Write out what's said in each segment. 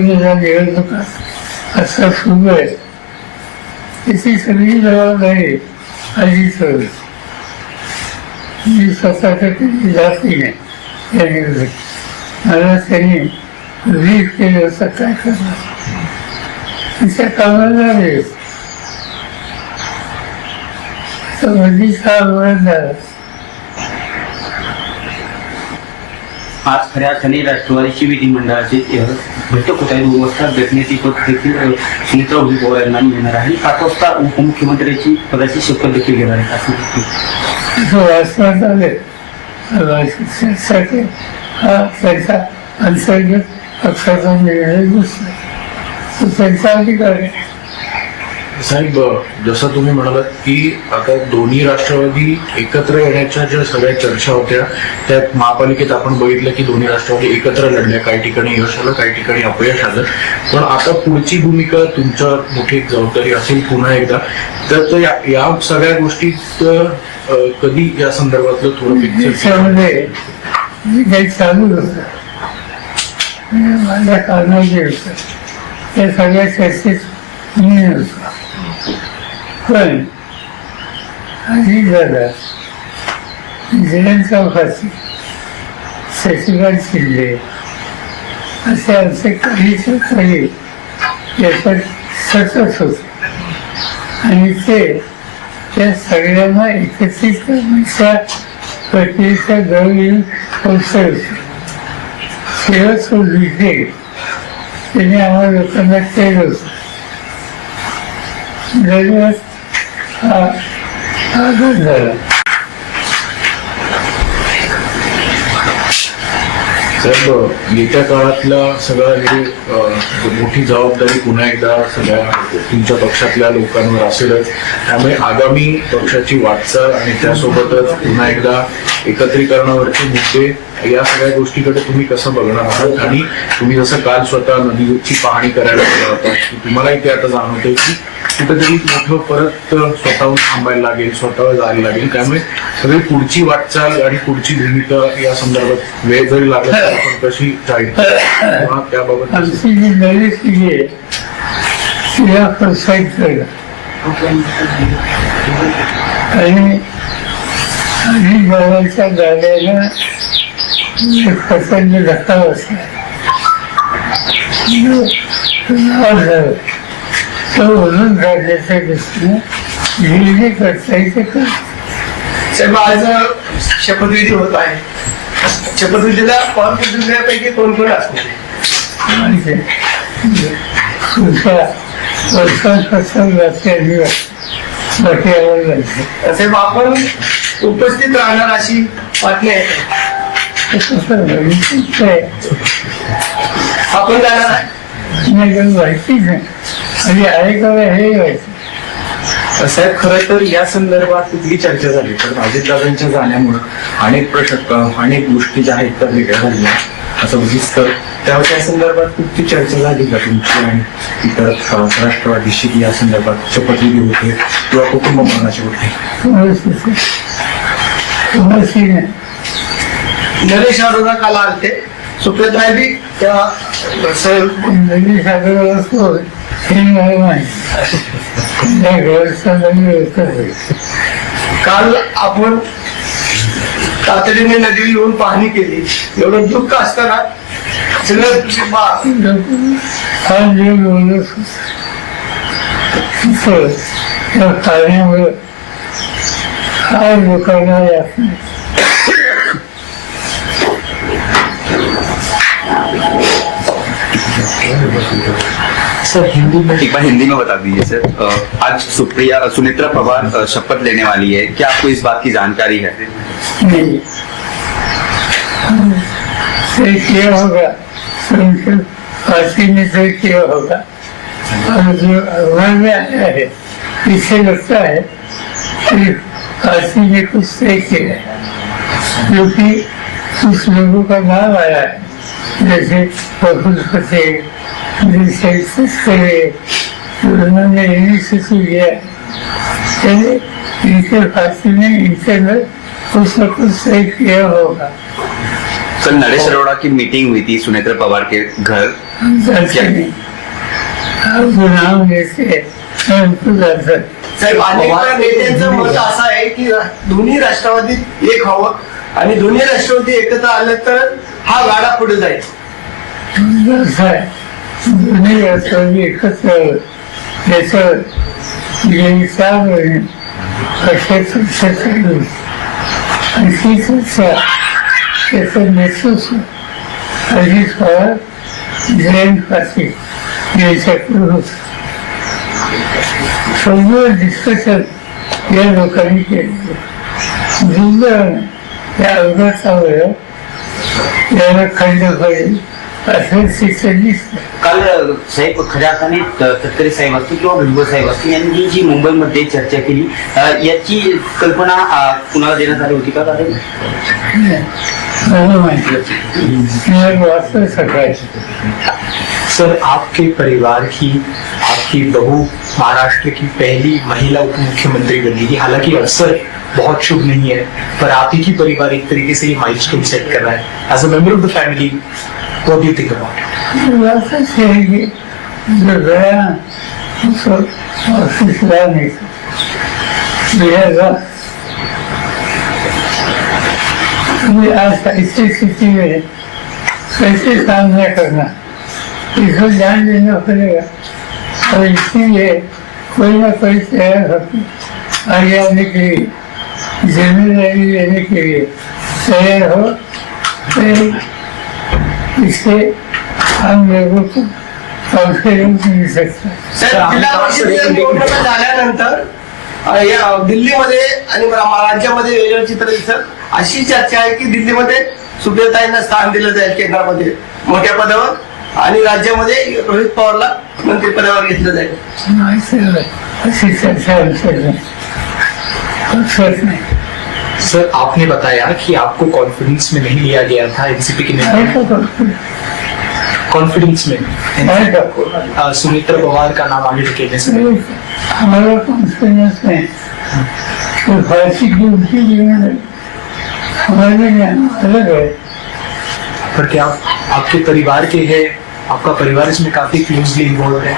लोकसभेच्या निवडणुका असं सुरू आहे त्याची सगळी जबाबदारी अजित मी स्वतःच्या कधी जाती नाही या निवडणुकीत मला त्यांनी रीत केलं होतं काय करणार तिच्या कामाला नाही मध्ये 6 वर्ष झाला. आज खऱ्या अर्थाने राष्ट्रवादीची विधिमंडळाची बैठक होत आहे. 2 वाजता घटनेची पद देखील सुमित्रा पवार यांना मिळणार आहे. 7 वाजता उपमुख्यमंत्र्यांची पदाची शपथ देखील घेणार आहे असं वाचण्यात आले शिक्षणासाठी हा त्यांचा अंतर्गत पक्षाचा निर्णय दुसरा तो त्यांचा अधिकार आहे. साहेब, जसं तुम्ही म्हणालात की आता दोन्ही राष्ट्रवादी एकत्र येण्याच्या ज्या सगळ्या चर्चा होत्या त्यात महापालिकेत आपण बघितलं की दोन्ही राष्ट्रवादी एकत्र लढल्या. काही ठिकाणी यश आलं, काही ठिकाणी अपयश आलं. पण आता पुढची भूमिका तुमच्यावर मोठी जबाबदारी असेल पुन्हा एकदा. तर या सगळ्या गोष्टीत कधी या संदर्भातलं थोडं त्याच्यामध्ये काही चालू होतं माझ्या कानाचे होतं त्या सगळ्या चर्चेत मी नव्हतो. पण आधी झाला जयंत चौकासी शशिकांत शिंदे असे आमचे काही सहकारी याच्यात सतत होते आणि ते त्या सगळ्यांना एकत्रित करण्याच्या प्रक्रियेचा जवळ येऊन पोचले होते. शेवट विषय त्याने आम्हाला लोकांना केलं होतं. दरम्यान हा आघात झाला. साहेब, येत्या काळातला सगळा ही मोठी जबाबदारी पुन्हा एकदा सगळ्या तुमच्या पक्षातल्या लोकांवर असेलच. त्यामुळे आगामी पक्षाची वाटचाल आणि त्यासोबतच पुन्हा एकदा एकत्रीकरणावरचे मुद्दे या सगळ्या गोष्टीकडे तुम्ही कसं बघणार आहात. आणि तुम्ही जसं काल स्वतः नदीची पाहणी करायला गेला होता तुम्हालाही ते आता जाणवतंय की कुठेतरी मोठं परत स्वतःहून थांबायला लागेल, स्वतःवर जायला लागेल. त्यामुळे सगळी पुढची वाटचाल आणि पुढची भूमिका या संदर्भात वेळ जरी लागला तर आपण कशी जाईल त्याबाबत आमची जी नवी पिढी आहे तिला प्रोत्साहित करणं आणि जवळच्या गाड्याला एक प्रचंड धक्का बसला झालं तो म्हणून काढण्याच्या दृष्टीने जे जे करता येईल ते कर. साहेब, आज शपथविधी होत आहे. शपथविधीला पालकमंत्र्यांपैकी कोण कोण असते वर्षांपासून बाकी आवड साहेब, आपण उपस्थित राहणार अशी बातमी आहे. आपण जाणार आहे माहितीच नाही आणि आहे का हे व्हायचं. साहेब, खरं तर या संदर्भात कुठली चर्चा झाली तर अजितदादांच्या जाण्यामुळे अनेक प्रश्न अनेक गोष्टी ज्या आहेत त्या वेगळ्या झाल्या असं दिसतं. त्या संदर्भात कुठली चर्चा झाली का तुमची आणि इतर राष्ट्रवादीशी या संदर्भात शपथविधी होते किंवा कुटुंब मरणाचे होते? नरेश अरोरा काल आलते. सुप्रियाताई बी त्या नवी सागर असतो हे मला माहिती. काल आपण तातडीने नदीवर येऊन पाहणी केली. एवढं दुःख असताना सगळं हा जे बोलत त्या पाण्यामुळे हा लोकांना यात सर हिंदी में एक बार हिंदी में बता दीजिए सर. आज सुनेत्रा पवार शपथ लेने वाली है, क्या आपको इस बात की जानकारी है? नहीं तय किया होगा संसद पार्टी ने तय किया होगा और जो अखबार में आया है इससे लगता है कि पार्टी ने कुछ तय किया है क्योंकि कुछ लोगों का नाम आया है जैसे प्रफुल्ल पटेल, उन्होंने इनिशिएटिव लिया चले इनके पार्टी ने इंटरनल कुछ न कुछ तय किया होगा. सर, नरेश अरोड़ा की मीटिंग हुई थी सुनेत्रा पवार के घर. जाते नाही नाव घेते जातात. साहेब अनेक नेत्यांचं मत असं आहे की दोन्ही राष्ट्रवादीत एक व्हावं आणि दोन्ही राष्ट्रवादी एकत्र आलं तर हा गाडा पुढे जाईल. असं आहे दोन्ही राष्ट्रवादी एकत्र त्याचं गेली 4 महिने कशाचं चालू आणि ती चर्चा त्याचं नेतृत्व अजित पवार जयंत पाटील यांच्याकडे होतं. सगळं डिस्कशन या लोकांनी केलं. दुर्दैवाने त्या अवघातावर याला खंड होईल असं चित्र दिसतं. काल साहेब खऱ्या अर्थाने तटकरे साहेब असतील किंवा भुजबळ साहेब असतील यांनी जी मुंबईमध्ये चर्चा केली याची कल्पना कुणाला देण्यात आली होती का? मला माहिती वाचतं सकाळी. सर आपके परिवार की आपकी बहू महाराष्ट्र की पहली महिला उप मुख्यमंत्री बनेगी, हालांकि अवसर बहुत शुभ नहीं है, पर आप ही की परिवार एक तरीके से ये माइलस्टोन सेट कर रहा है as a member of the family. What do you think about it? वाचच आहे की जो गया उसको ऑफिसला नहीं अभी आज ऐसी स्थिति में कैसे सामना करना इसको ध्यान देना पड़ेगा और इसीलिए कोई ना कोई तैयार होकर आगे आने के लिए जिम्मेदारी लेने के लिए तैयार हो तो इससे हम लोगों को कॉन्फिडेंस मिल सकता है. साहेब जिल्हा परिषदेच्या निवडणुका झाल्यानंतर या दिल्लीमध्ये आणि राज्यामध्ये वेगळं चित्र दिसत. अशी चर्चा आहे की दिल्लीमध्ये सुप्रियाताईंना स्थान दिलं जाईल केंद्रामध्ये मोठ्या पदावर आणि राज्यामध्ये रोहित पवारला मंत्रिपदावर घेतलं जाईल. अशी चर्चा नहीं. सर आपने बताया कि आपको कॉन्फिडेंस में नहीं लिया गया था एनसीपी के नेता. कॉन्फिडेंस में सुमित्रा पवार का नाम आगे धकेलने से हमारा कॉन्फिडेंस में तो फांसी की उनकी जीवन हमारे यहाँ अलग है. पर क्या आपके परिवार के है, आपका परिवार इसमें काफी क्लोजली इन्वॉल्व है?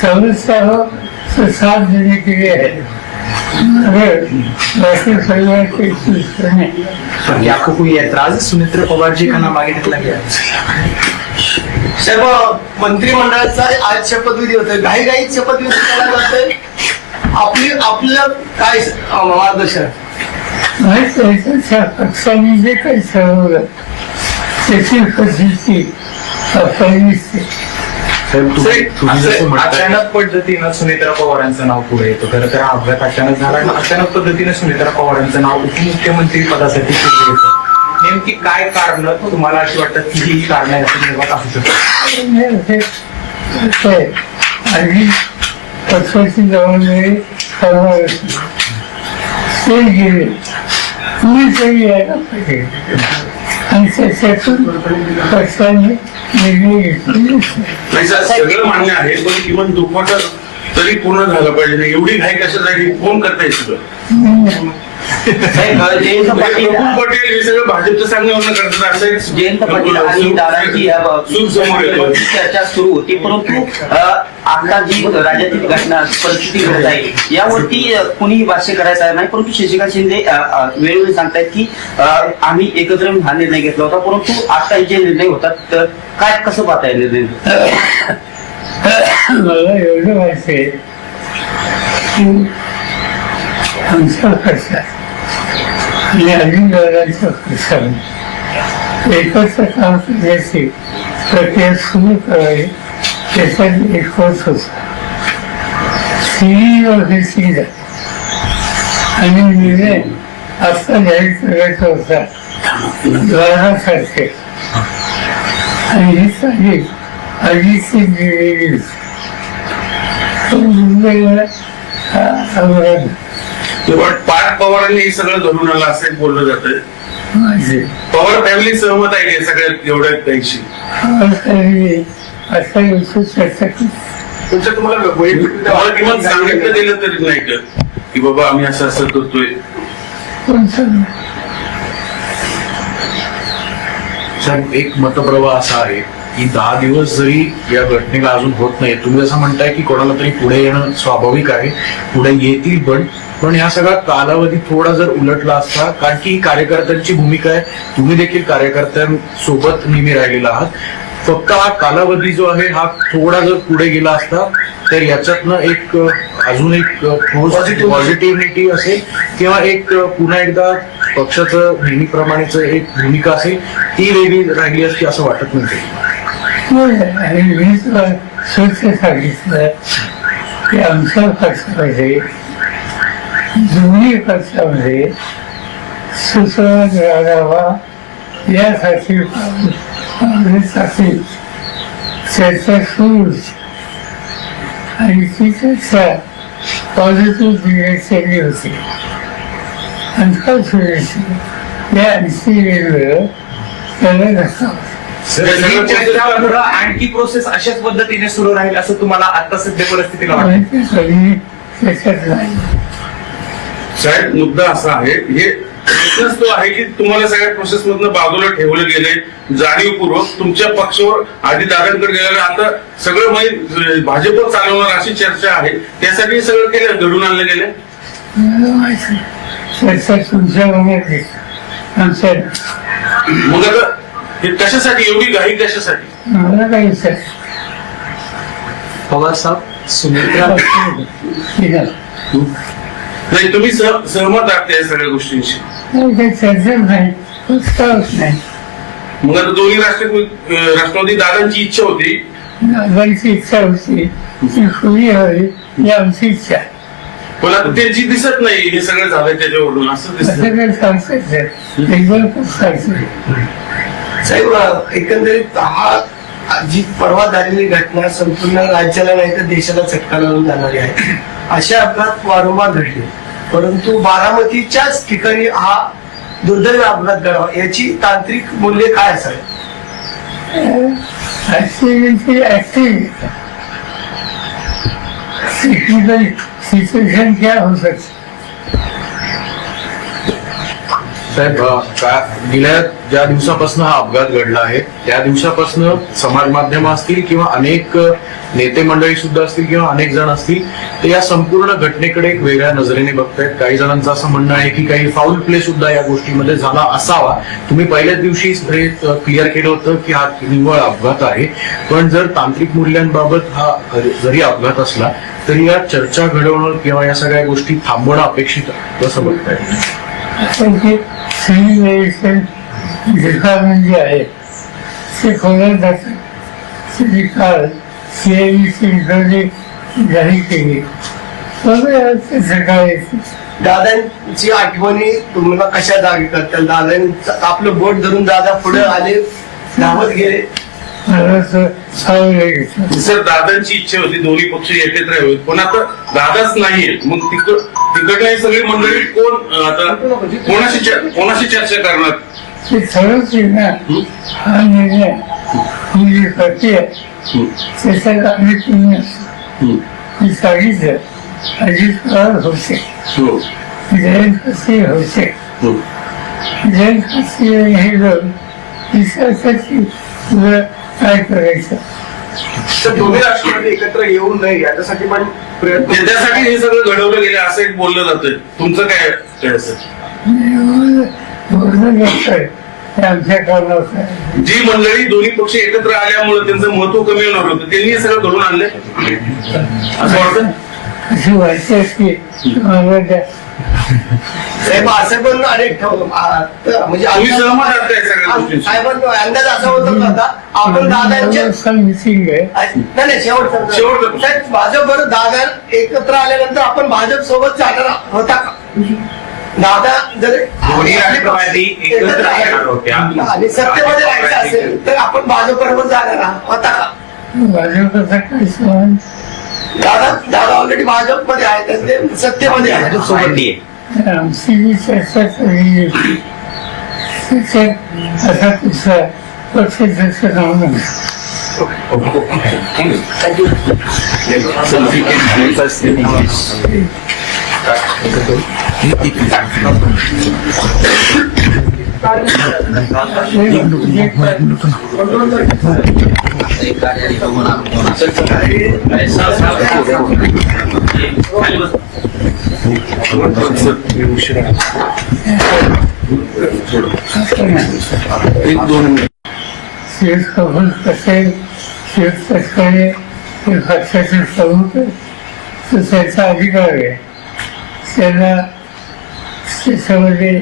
समस्या हो तो साथ देने के लिए है अगर बाकी परिवार के पर क्या आपको कोई ऐतराज है सुमित्रा पवार जी का नाम आगे निकला गया? साहेब मंत्रिमंडळाचा आज शपथविधी होतोय, घाईघाईत शपथविधी केला जातोय. आपलं काय मार्गदर्शन? पक्षाने जे काही ठरवलं त्याची परिस्थिती परिस्थिती अचानक पद्धतीनं सुमित्रा पवारांचं नाव पुढे येतं. खरं तर हा अपघात अचानक झाला आणि अचानक पद्धतीने सुमित्रा पवारांचं नाव उपमुख्यमंत्री पदासाठी पुढे येतं. नेमकी काय कारण तुम्हाला अशी वाटतं की ही कारण असं निर्माण असू शकतात? आणि पक्षाची जबाबदारी करणार ते गेले कुणीतरी यायला पाहिजे आणि त्याच्यातून पक्षाने निर्णय घेतले. सगळं मान्य आहे पण किमान दुखवटा तरी पूर्ण झालं पाहिजे. एवढी घाई कशासाठी कोण करताय सगळं? साहेब जयंत पाटील पटेल हे सगळं भाजपचं सांगण्यावरून करतात असं एक जयंत पाटील आणि दादांची चर्चा सुरू होती, परंतु आता जी राज्यातील घटना परिस्थिती घडत आहे यावरती कुणीही भाष्य करायचं नाही. परंतु शशिकांत शिंदे वेळोवेळी सांगतायत की आम्ही एकत्र हा निर्णय घेतला होता, परंतु आता जे निर्णय होतात तर काय कसं पाहताय निर्णय? मला एवढं माहिती आहे की आमचा पक्ष आणि अजित दादांच्या पक्षाने एकत्र काम करण्याची प्रक्रिया सुरू करावी त्याच्यात एक होत होता. सीई ऑफिसची आणि निर्णय आता जाहीर करायचा होता 12 तारखेला आणि ही तारीख आधीची दिलेली होती. पण पार्थ पवारांनी हे सगळं घडून आलं असं बोललं जातं. पवार फॅमिली सहमत आहे का सगळ्या एवढ्या पैकी? असा चर्चा तुमच्या तुम्हाला किमान सांगितलं गेलं तरी नाही का की बाबा आम्ही असं असं करतोय? साहेब, एक मतप्रवाह असा आहे की 10 दिवस जरी या घटनेला अजून होत नाही, तुम्ही असं म्हणताय की कोणाला तरी पुढे येणं स्वाभाविक आहे, पुढे येतील पण ह्या सगळा कालावधी थोडा जर उलटला असता, कारण की ही कार्यकर्त्यांची भूमिका आहे, तुम्ही देखील कार्यकर्त्यांसोबत नेहमी राहिलेला आहात, फक्त हा कालावधी जो आहे हा थोडा जर पुढे गेला असता तर याच्यातनं एक अजून एक पॉझिटिव्हिटी असेल किंवा एक पुन्हा एकदा पक्षाचं नेहमीप्रमाणेच एक भूमिका असेल ती वेगळी राहिली असती असं वाटत नव्हतं. आणि मी तुला स्वच्छ सांगितलं की आमच्या पक्षामध्ये दोन्ही पक्षामध्ये सुसंवाद राहावा यासाठी काँग्रेससाठी चर्चा सुरू होती आणि ती चर्चा पॉझिटिव्ह डिरेक्शनली होती. अनफॉर्च्युनेटली या आणखी वेगवेगळं त्याला नसावं. ही चर्चा पुढं आणखी प्रोसेस अशाच पद्धतीने सुरू राहील असं तुम्हाला आता सध्या परिस्थितीला वाटतं? आणि ते कधी त्याच्यात नाही. साहेब, मुद्दा असा आहे, हे प्रश्नच तो आहे की तुम्हाला सगळ्या प्रोसेस मधनं बाजूला ठेवलं गेले जाणीवपूर्वक, तुमच्या पक्षावर आधी दादांकडे गेलेलं, आता सगळं म्हणजे भाजप चालवणार अशी चर्चा आहे, त्यासाठी हे सगळं केलं, घडून आणलं गेलं. मला माहिती चर्चा तुमच्या मनात आमच्या मग आता हे कशासाठी एवढी घाई कशासाठी? मला काही विचार पवार साहेब, सुमित्रा नाही, तुम्ही सहमत आहात या सगळ्या गोष्टींशी? काही चर्चा नाही, प्रस्तावच नाही. मग आता दोन्ही राष्ट्रवादी दादांची इच्छा होती, दादांची इच्छा होती ती खुली हवी ही आमची इच्छा. पण आता त्यांची दिसत नाही हे सगळं झालंय त्याच्यावरून, असं दिसत. असं काही सांगता एकदम सांगतो. साहेब, एकंदरीत हा जी परवा झालेली घटना संपूर्ण राज्याला नाही तर देशाला चटका लावून जाणारी आहे. अशा अपघात वारंवार घडले, परंतु बारामतीच्याच ठिकाणी हा दुर्दैवी अपघात घडावा याची तांत्रिक मूल्य काय असावे? टेक्निकल सिच्युएशन क्या हो सकती. साहेब, गेल्या ज्या दिवसापासून हा अपघात घडला आहे त्या दिवसापासून समाज माध्यम असतील किंवा अनेक नेते मंडळी सुद्धा असतील किंवा अनेक जण असतील ते या संपूर्ण घटनेकडे एक वेगळ्या नजरेने बघतायत. काही जणांचं असं म्हणणं आहे की काही फाऊल प्ले सुद्धा या गोष्टीमध्ये झाला असावा. तुम्ही पहिल्याच दिवशी हे क्लिअर केलं होतं की हा निव्वळ अपघात आहे, पण जर तांत्रिक मूल्यांबाबत हा जरी अपघात असला तरी या चर्चा घडवणं किंवा या सगळ्या गोष्टी थांबवणं अपेक्षित आहे, कसं बघताय? डिपार्टमेंट जे आहे ते खोल्यात जातात. काल CID जाहीर केली सकाळी. दादांची आठवणी तुम्हाला कशा जागी करतात? दादांनी आपलं बोट धरून दादा पुढे आले, धावत गेले. मला सावलं घेतलं. सर, दादांची इच्छा होती दोन्ही पक्ष एकत्र यावेत, पण आता दादाच नाहीये, मग तिकडली सगळी मंडळी कोण आता कोणाशी चर्चा करणार? ते ठरवते ना हा निर्णय ही जी प्रक्रिया त्याच्यात आम्ही तुम्ही असतो. मी सांगितलं अजित पवार होते, जयंत खडसे होते. जयंत खडसे हे लोक विश्वासाची तुला काय करायचं. तर दोन्ही राष्ट्रवादी एकत्र येऊ नये याच्यासाठी पण प्रयत्न, त्यासाठी हे सगळं घडवलं गेलं असं एक बोललं जातं. तुमचं काय असं? बोलणं नसतंय ते आमच्या कामावर. जी मंडळी दोन्ही पक्ष एकत्र आल्यामुळे त्यांचं महत्व कमी होणार होतं, त्यांनी हे सगळं घडून आणलं असं वाटतं. अशी वाटते की मला त्या साहेब, असं पण अनेक म्हणजे तुम्ही सहमत आहात त्या सगळ्या गोष्टींशी? साहेबांचा अंदाज असा होता होता आपण दादांच्या मिसिंग आहे. नाही शेवटचा साहेब, भाजप बरोबर दादा एकत्र आल्यानंतर आपण भाजप सोबत जाणार होता का? दादा जर दोन्ही राष्ट्रवादी एकत्र येणार होत्या आणि सत्तेमध्ये राहायचं असेल तर आपण भाजप बरोबर जाणार होता का? भाजपचा काय सवाल. दादा ऑलरेडी भाजप मध्ये आहे, त्यांचे सत्तेमध्ये आहे. आमची जी चर्चा झाली त्याच्यात असा कुठला पक्ष त्याचं नाव नसतं. थँक्यू. शेख कबूल पटेल शेख तटकरे हे पक्षाचे प्रमुख आहेत. तो त्याचा अधिकार आहे. त्यांना त्याच्यामध्ये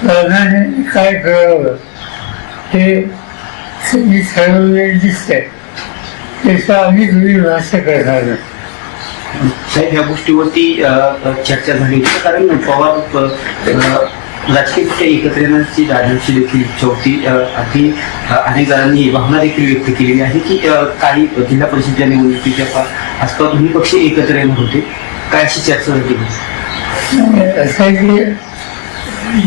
प्राधान्याने काय करावं हे त्यांनी ठरवलेले दिसतंय. त्याचा आम्ही तुम्ही भाष्य करणार नाही. साहेब या गोष्टीवरती चर्चा झाली होती कारण पवार राजकीय एकत्र येण्याची दादांची देखील इच्छा होती. अगदी अनेक जणांनी भावना देखील व्यक्त केलेली आहे की काही जिल्हा परिषदेच्या निवडणुकीच्या आसपास दोन्ही पक्ष एकत्र येणार होते. काय अशी चर्चा झाली? असं की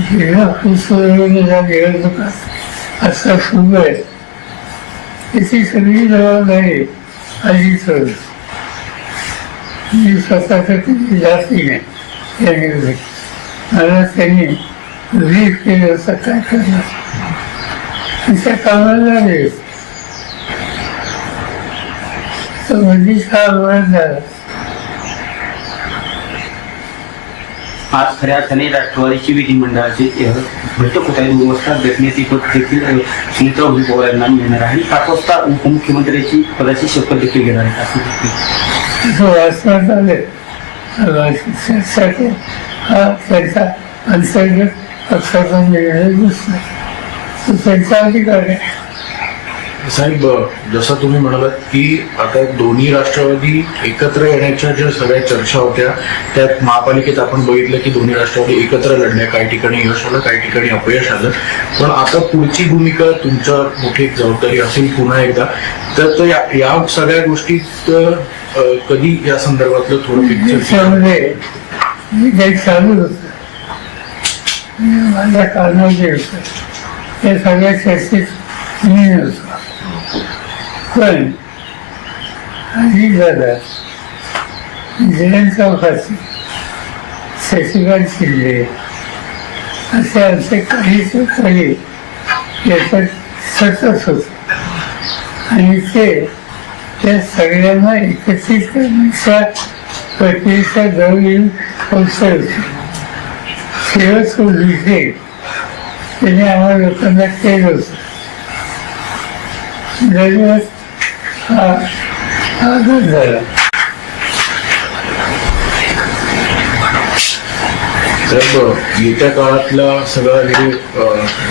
जिल्हा परिषदेच्या निवडणुकात असं सुरू आहे त्याची सगळी जबाबदारी अजित मी स्वतः कधी जाती नाही या निवडणुकीत. मला त्यांनी रीत केलं असं काय करणार त्या कामाला लागले तर म्हणजे हा वळण झाला. आज खऱ्या अर्थाने राष्ट्रवादीची विधिमंडळाची बैठक होत आहे. 2 वाजता भेटण्याची पद देखील सुमित्रा उभी पवार यांना मिळणार आहे. 5 वाजता उपमुख्यमंत्र्याची पदाची शपथ देखील घेणार आहे असं वाचण्यात आले चर्चेसाठी हा त्यांचा अंतर्गत पक्षाचा निर्णय दिसला तो त्यांचा अधिकार आहे. साहेब, जसं तुम्ही म्हणालात की आता दोन्ही राष्ट्रवादी एकत्र येण्याच्या ज्या सगळ्या चर्चा होत्या त्यात महापालिकेत आपण बघितलं की दोन्ही राष्ट्रवादी एकत्र लढल्या. काही ठिकाणी यश आलं, काही ठिकाणी अपयश आलं. पण आता पुढची भूमिका तुमच्यावर मोठी एक जबाबदारी असेल पुन्हा एकदा. तर या सगळ्या गोष्टीत कधी या संदर्भातलं थोडं पिक्चर त्याच्यामध्ये मी काही चालू होतं माझ्या कामाचे होतं त्या सगळ्या चर्चेत मी नव्हतो. पण आधी झाला जयंत चौकाचे शशिकांत शिंदे असे आमचे काही सहकारी याच्यात सतत होते आणि ते त्या सगळ्यांना एकत्रित करण्याच्या प्रक्रियेच्या जवळ पोहोचले होते. शेवट विषय त्याने आम्हाला लोकांना केलं होतं. दरम्यान हा आघात झाला. साहेब, येत्या काळातला सगळा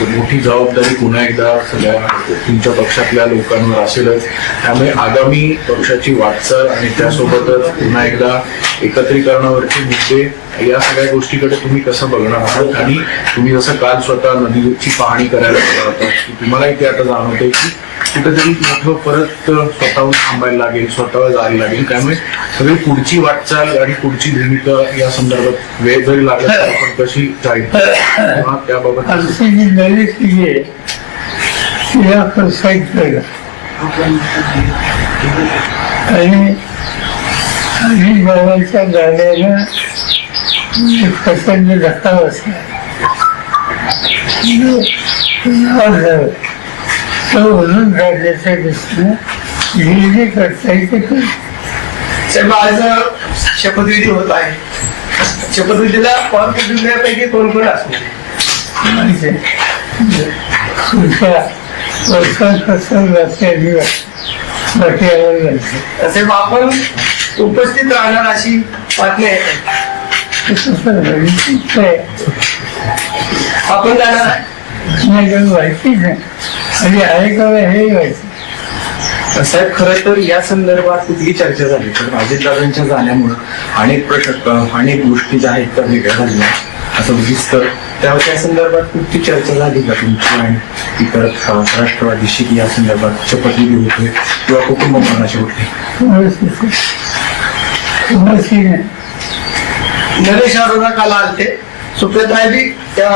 मोठी जबाबदारी पुन्हा एकदा सगळ्या तुमच्या पक्षातल्या लोकांवर असेलच. त्यामुळे आगामी पक्षाची वाटचाल आणि त्यासोबतच पुन्हा एकदा एकत्रीकरणावरचे मुद्दे या सगळ्या गोष्टीकडे तुम्ही कसं बघणार आहात? आणि तुम्ही जसं काल स्वतः नदीची पाहणी करायला गेला होता की तुम्हालाही ते आता जाणवतंय की कुठेतरी मोठं परत स्वतःहून थांबायला लागेल, स्वतःला जायला लागेल. त्यामुळे सगळी पुढची वाटचाल आणि पुढची भूमिका या संदर्भात वेळ जरी लागला तर आपण कशी जाईल त्याबाबत आमची जी दलित पिढी आहे तिला प्रोत्साहित केलं आणि गावाच्या गाड्याला प्रचंड धक्का बसला. तो ओढून काढल्याच्या दृष्टीनं जे जे करता येते ते. साहेब, आज शपथविधी होत आहे. शपथविधीला पक्षापैकी कोण कोण असणार? म्हणजे तुमच्या वर्षांपासून बाकी साहेब, आपण उपस्थित राहणार अशी बातमी आहे. आपण जाणार आहे माहितीच नाही आणि आहे का हे व्हायचं. साहेब, खरं तर या संदर्भात कुठली चर्चा झाली तर अजितदादांच्या जाण्यामुळं अनेक गोष्टी ज्या आहेत त्या वेगळ्या झाल्या असं दिसतं. त्या संदर्भात कुठली चर्चा झाली का तुमची आणि इतर राष्ट्रवादीशी या संदर्भात शपथविधी होते किंवा कुटुंब मनाशी होते? नरेश अरोरा काल आलते. सुप्रियाताई बी त्या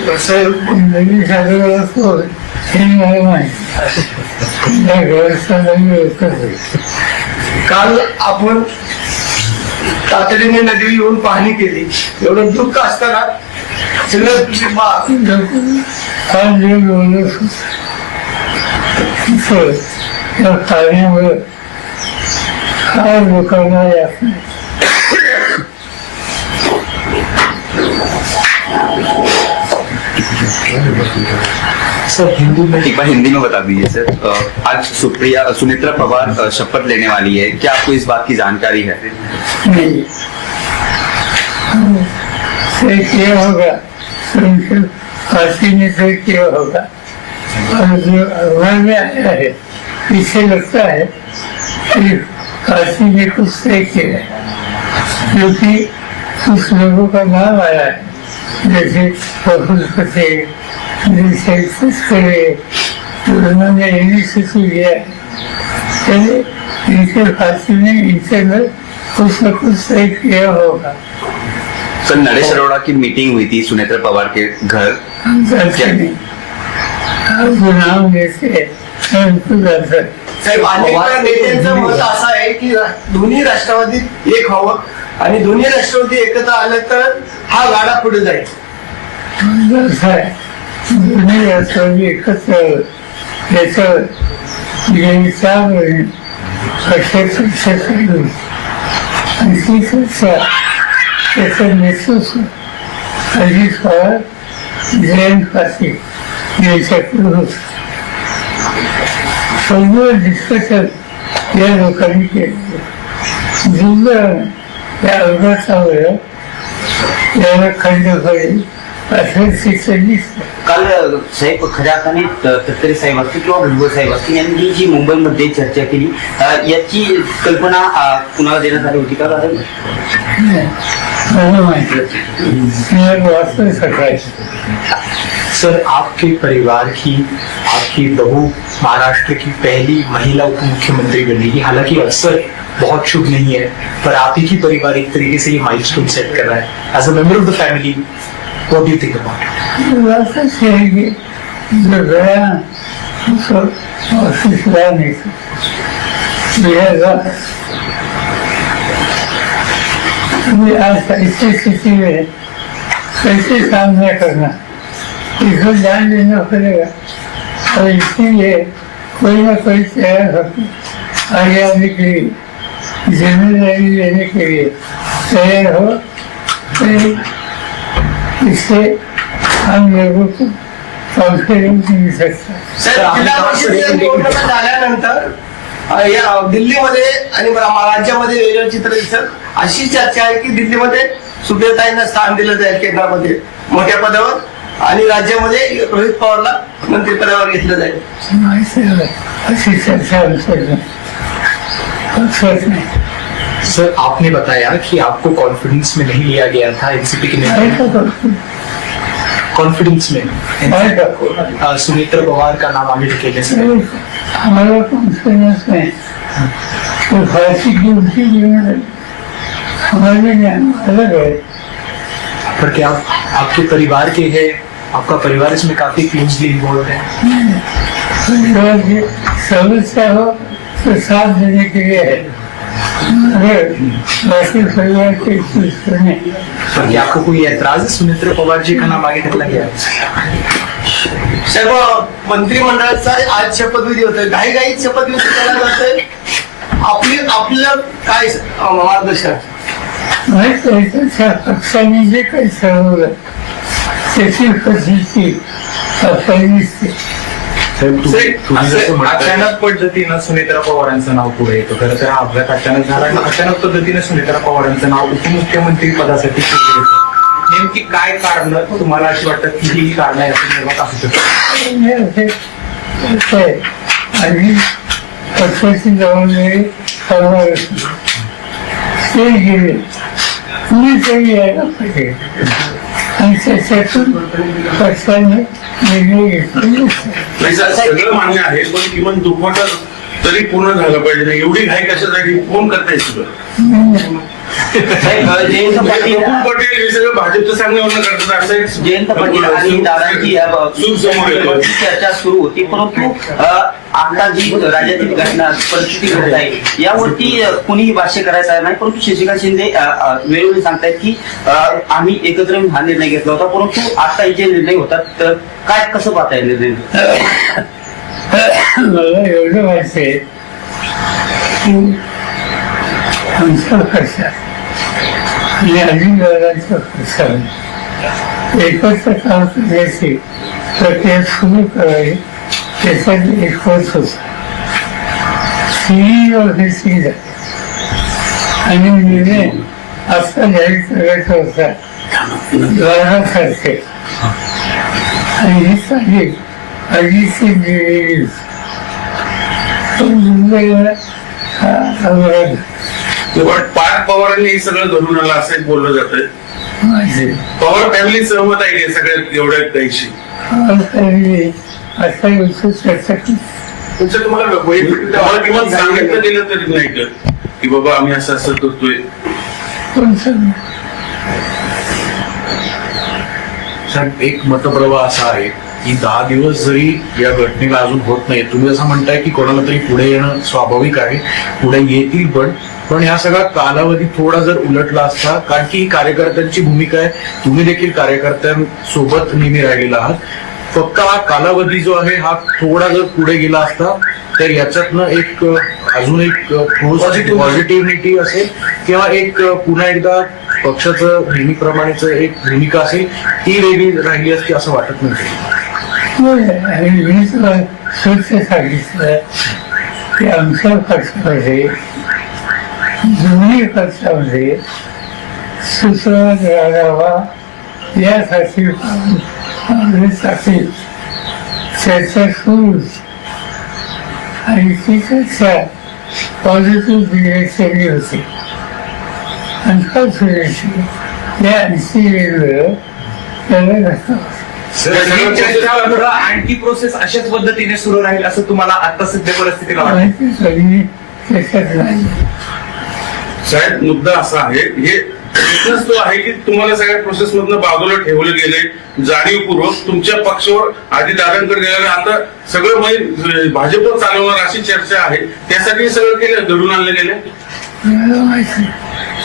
नवीन साजरा असतो हे मला माहिती. या घरचा काल आपण तातडीने नदी येऊन पाहणी केली. एवढं दुःख असताना सगळं हा जे बोलत होतं त्या कार्यामुळे हा लोकांना यात नाही. सर हिंदी में एक बार हिंदी में बता दीजिए सर। आज सुनेत्रा पवार शपथ लेने वाली है, क्या आपको इस बात की जानकारी है? नहीं से किया होगा तो उनके फांसी ने से किया होगा। और जो अखबार में आया है इससे लगता है कि फांसी ने कुछ तय किया है, क्योंकि कुछ लोगों का नाम आया है जैसे प्रफुल्ल पटेल, जैसे तस्करे, तो उन्होंने इनिशिएटिव लिया है। चलिए इनके फांसी ने इनसे कुछ न कुछ तय किया होगा। सर नरेश अरोड़ा की मीटिंग हुई थी सुनेत्रा पवार के घर, जानते नहीं, आपको नाम देते हैं, मैं उनको जानता नहीं। साहेब अनेक नेत्यांचं मत असं आहे की दोन्ही राष्ट्रवादीत एक व्हावं आणि दोन्ही राष्ट्रवादी एकत्र आलं तर हा गाडा पुढे जाईल. असं आहे, दोन्ही राष्ट्रवादी एकत्र याच्यावर गेली 4 महिने चर्चा चालू होती. आणि ती चर्चा त्याचं नेतृत्व अजित पवार, जयंत पाटील यांच्याकडे होतं. सर्व डिस्कशन या लोकांनी केलं. दुर्दैवाने त्या अपघातामुळे याला खंड होईल असं चित्र दिसतं. काल साहेब खऱ्या अर्थाने तटकरे साहेब असतील किंवा भुजबळ साहेब असतील यांनी जी मुंबईमध्ये चर्चा केली याची कल्पना कुणाला देण्यात आली होती का? मला माहिती मी वाचलं सकाळी. सर आपके परिवार की आपकी बहू महाराष्ट्र की पहली महिला उप मुख्यमंत्री बनेगी, हालांकि अवसर बहुत शुभ नहीं है, पर आप ही की परिवार एक तरीके से ये माइलस्टोन सेट कर रहा है as a member of the family. What do you think about it? बात अच्छी है कि जो गया उसको ऑफिस ला नहीं सकता. अभी आज ऐसी स्थिति में कैसे सामना करना इसको ध्यान देना पड़ेगा. और इसीलिए कोई ना कोई तैयार होकर आगे आने के लिए, जिम्मेदारी लेने के लिए तैयार हो. इससे हम लोगों को कॉन्फिडेंस मिल सकता है. साहेब जिल्हा परिषदेच्या निवडणुका झाल्यानंतर या दिल्लीमध्ये आणि राज्यामध्ये वेगळं चित्र दिसत. अशी चर्चा आहे की दिल्लीमध्ये सुप्रियाताईंना स्थान दिलं जाईल केंद्रामध्ये मोठ्या पदावर आणि राज्यामध्ये रोहित पवारला मंत्रिपदावर घेतलं जाईल. माहिती आहे, अशी चर्चा नहीं. सर आपने बताया कि आपको कॉन्फिडेंस में नहीं लिया गया था एनसीपी के नेता. कॉन्फिडेंस में सुनेत्रा पवार का नाम आगे ढकेलने से हमारा कॉन्फिडेंस में तो फांसी की उनकी जीवन हमारे ज्ञान अलग है. पर क्या आपके परिवार के हैं, आपका परिवार इसमें काफी क्लोजली इन्वॉल्व है? परिवार की समस्या हो तो साथ देने के लिए है, अगर बाकी परिवार के सुने. पर क्या आपको कोई ऐतराज है सुनेत्रा पवार जी का नाम आगे ढकला गया? साहेब मंत्रिमंडळाचा आज शपथविधी होतोय, घाईघाईत शपथविधी केला जातोय. आपलं काय मार्गदर्शन? त्याच्या पक्षाने जे काही ठरवलं त्याची पद्धती आपल्याला दिसते. अचानक पद्धतीनं सुनेत्रा पवारांचं नाव पुढे येतं. खरं तर हा अपघात अचानक झाला आणि अचानक पद्धतीने सुनेत्रा पवारांचं नाव उपमुख्यमंत्री पदासाठी पुढे येतं. नेमकी काय कारण तुम्हाला अशी वाटतात की ही कारण आहे असं निर्मात असू शकतं? आणि पक्षाची जबाबदारी करणार ते गेले कुणीतरी यायला पाहिजे आणि त्याच्यातून पक्षाने निर्णय घेतले. सगळं मान्य आहे, पण किमान दुर्घटना तरी पूर्ण झालं पाहिजे. एवढी घाई कशासाठी? कोण करताय सगळं? साहेब, जयंत पाटील प्रफुल्ल पटेल हे सगळं भाजपचं सांगण्यावरून करतात असं एक जयंत पाटील आणि दादांची या सूर समोर येते. चर्चा सुरू होती, परंतु आता जी राज्यातील घटना परिस्थिती घडत आहे यावरती कोणीही भाष्य करायचं नाही. परंतु शशिकांत शिंदे वेळोवेळी सांगतायत की आम्ही एकत्र येऊन हा निर्णय घेतला होता, परंतु आता जे निर्णय होतात तर काय कसं पाहताय निर्णय? मला एवढं माहिती आहे की आमच्या पक्षात आणि अजितदादांच्या पक्षात एकत्र काम करण्याची प्रक्रिया सुरू करावी त्याच्यात एक वर्ष होता. सीई ऑफिसची झाली आणि निर्णय असा जाहीर करायचा होता 12 तारखेला आणि ही तारीख अजितची दिलेली पण पार्थ पवारांनी हे सगळं धरून आलं असं एक बोललं जातंय. पवार फॅमिली सहमत आहे या सगळ्यात एवढ्या काहीशी? असा गोष्ट चर्चा केली. तुमचं तुम्हाला वैयक्तिक आम्हाला किमान सांगितलं गेलं तरी नाही का की बाबा आम्ही असं असं करतोय? साहेब, एक मतप्रवाह असा आहे की 10 दिवस जरी या घटनेला अजून होत नाही, तुम्ही असं म्हणताय की कोणाला तरी पुढे येणं स्वाभाविक आहे, पुढे येतील पण ह्या सगळा कालावधी थोडा जर उलटला असता, कारण की ही कार्यकर्त्यांची भूमिका आहे, तुम्ही देखील कार्यकर्त्यांसोबत नेहमी राहिलेला आहात, फक्त हा कालावधी जो आहे हा थोडा जर पुढे गेला असता तर याच्यातनं एक अजून एक पॉझिटिव्हिटी असेल किंवा एक पुन्हा एकदा पक्षाचं नेहमीप्रमाणेच एक भूमिका असेल ती वेगळी राहिली असती असं वाटत नाही. मी तुला स्वच्छ सांगितलं की आमच्या पक्षामध्ये दोन्ही पक्षामध्ये सुसंवाद राहावा यासाठी चर्चा सुरूच आणि ती चर्चा पॉझिटिव्ह डिरेक्शनली होती. अनफॉर्च्युनेटली या वेगवेगळं त्याला नसतं. आणखी प्रोसेस अशाच पद्धतीने सुरू राहील असं तुम्हाला आता सध्या परिस्थितीला वाटतं? माहिती सगळी त्याच्यात नाही. साहेब, मुद्दा असा आहे, हे विश्वास तो आहे की तुम्हाला सगळ्या प्रोसेस मधनं बाजूला ठेवलं गेले जाणीवपूर्वक तुमच्या पक्षावर आधी दादांकडे गेल्याने आता सगळं भाजप चालवणार अशी चर्चा आहे, त्यासाठी सगळं केलं घडून आणलं गेलं. मला माहिती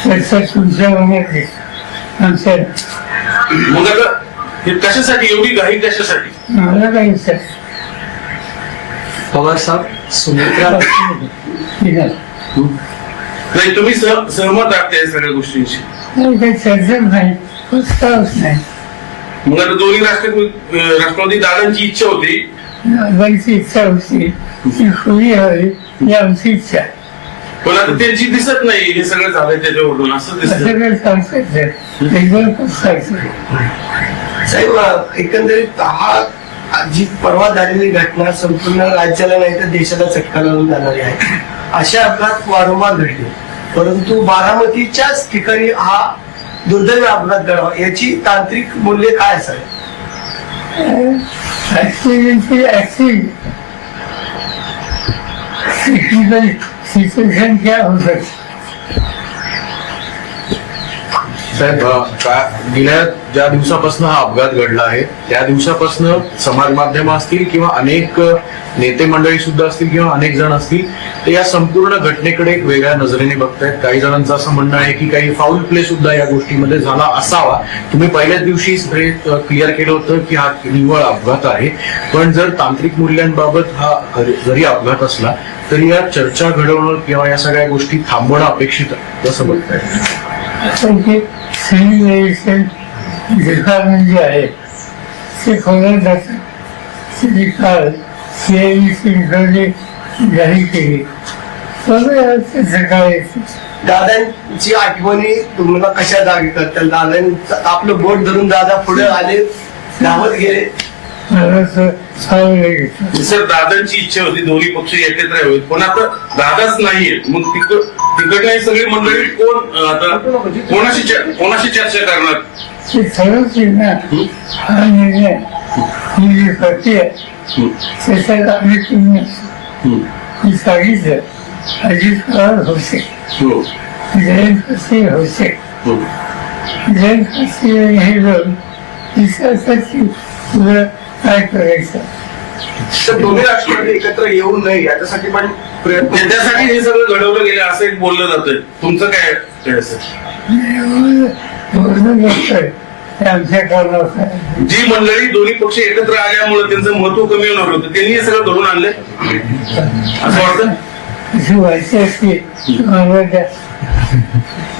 चर्चा तुमच्या मनात आमच्या मग आता हे कशासाठी एवढी घाई कशासाठी? मला काही विचार पवार साहेब, सुमित्रा ठीक आहे नाही, तुम्ही सहमत आहात या सगळ्या गोष्टींशी? नाही काही चर्चा नाही, प्रस्तावच नाही. मग आता दोन्ही राष्ट्रवादी दादांची इच्छा होती, दादांची इच्छा होती ती खुली हवी ही आमची इच्छा आहे. पण आता त्यांची दिसत नाही हे सगळं झालंय त्याच्यावरून असं दिसत. असं काही सांगतात एकदम सांगतात. साहेब, एकंदरीत हा जी परवा झालेली घटना संपूर्ण राज्याला नाही तर देशाला चटका लावून जाणारी आहे. अशा अपघात वारंवार घडले, परंतु बारामतीच्याच ठिकाणी हा दुर्दैवी अपघात घडावा याची तांत्रिक मूल्य काय असावे? सिच्युएशन क्या हो सकती? साहेब, गेल्या ज्या दिवसापासून हा अपघात घडला आहे त्या दिवसापासून समाज माध्यम असतील किंवा अनेक नेते मंडळी सुद्धा असतील किंवा अनेक जण असतील ते या संपूर्ण घटनेकडे एक वेगळ्या नजरेने बघतायत. काही जणांचं असं म्हणणं आहे की काही फाऊल प्ले सुद्धा या गोष्टीमध्ये झाला असावा. तुम्ही पहिल्याच दिवशी क्लिअर केलं होतं की हा निव्वळ अपघात आहे, पण जर तांत्रिक मूल्यांबाबत हा जरी अपघात असला तरी या चर्चा घडवणं किंवा या सगळ्या गोष्टी थांबवणं अपेक्षित आहे, कसं बघताय? सिव्हिलायझेशन डिपार्टमेंट जे आहे ते खोलात जातं. त्याची काल CIDC जाहीर केली. दादांची आठवणी तुम्हाला कशा जागी करतात? दादांचं आपलं बोट धरून दादा पुढे आले, धावत गेले. मला सर, दादांची इच्छा होती दोन्ही पक्ष एकत्र यावेत, पण आता दादाच नाहीये. मग तिकडनं सगळी मंडळी कोण आता कोणाशी चर्चा करणार? ते ठरवतील ना. हा निर्णय ही जी प्रक्रिया त्याच्यात आम्ही तुम्ही मी सांगितलं अजित पवार होते जयंतसिंह होते जयंतसिंह हे लोक विश्वासाची तुला काय करायचं तर दोन्ही राष्ट्रवादी एकत्र येऊ नये याच्यासाठी पण प्रयत्न त्याच्यासाठी हे सगळं घडवलं गेलं असं एक बोललं जातंय. तुमचं काय असं बोलणं नसतंय ते आमच्या कारणावर आहे. जी मंडळी दोन्ही पक्ष एकत्र आल्यामुळे त्यांचं महत्व कमी होणार होतं त्यांनी हे सगळं घडून आणलंय असं वाटतं. अशी व्हायची असली तुम्हाला त्या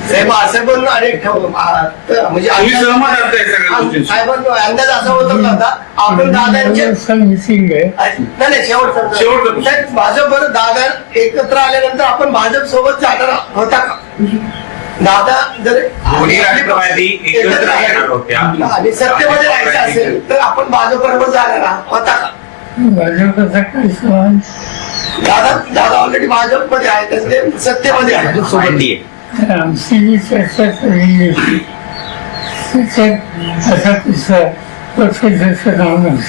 साहेब असं पण अनेक म्हणजे तुम्ही सहमत आहात त्या सगळ्या गोष्टींशी? साहेबांनो अंदाज असा होता होता आपण दादांचे मिसिंग आहे नाही शेवट शेवट. साहेब भाजप बरं दादा एकत्र आल्यानंतर आपण भाजप सोबत जाणार होता का दादा जर दोन्ही राष्ट्रवादी एकत्र येणार होत्या. आणि सत्तेमध्ये राहायचं असेल तर आपण भाजप बरोबर जाणार होता का भाजपचा काय सवाल दादा ऑलरेडी भाजपमध्ये आहे तर ते सत्तेमध्ये आहे माहिती आहे. आमची जी चर्चा झालेली होती त्याच्यात असा दुसरा पक्षाचं नाव नव्हतं.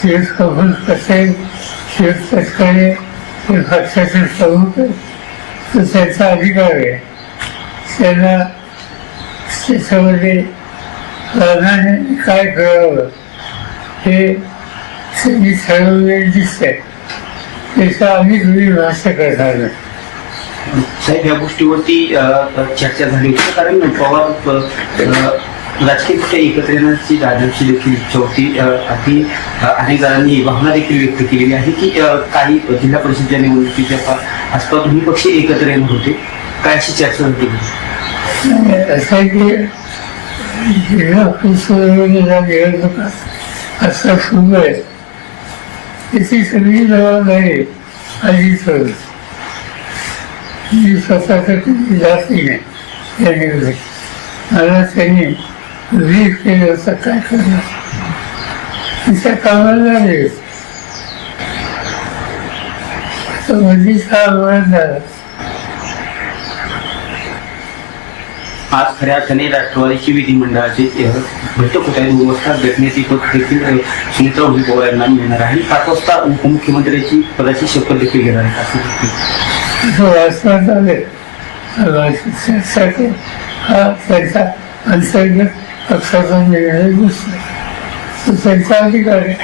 शेख कबूल पटेल शेख तटकरे हे पक्षाचे प्रमुख आहेत. तो त्यांचा अधिकार आहे त्यांना त्याच्यामध्ये प्राधान्याने काय करावं हे त्यांनी ठरवलेले दिसतंय त्याचा आम्ही तुम्ही भाष्य करणार नाही. साहेब या गोष्टीवरती चर्चा झाली होती कारण पवार राजकीय पक्ष एकत्र येण्याची दादांची देखील इच्छा होती. अगदी अनेक जणांनी भावना देखील व्यक्त केलेली आहे की काही जिल्हा परिषदेच्या निवडणुकीच्या आसपास दोन्ही पक्ष एकत्र येणार होते. काय अशी चर्चा होती? असं आहे की जिल्हा परिषदेच्या निवडणुकात असं सुरू आहे त्याची सगळी जबाबदारी अजित मी स्वतःसाठी जास्त नाही या निवडणुकीत मला त्यांनी वीज केलं होतं काय करणार तिच्या कामाला लागले मधीचा आव्हान झाला. आज खऱ्या अर्थाने राष्ट्रवादीची विधिमंडळाची बैठक होत आहे. 2 वाजता भेटण्याची पद देखील सुनीत्रा पवार यांना मिळणार आहे. 5 वाजता उपमुख्यमंत्र्याची पदाची शपथ देखील घेणार आहे असं वाचनात आले हा त्यांचा अंतर्गत पक्षाचा निर्णय नसतो तो त्यांचा अधिकार आहे.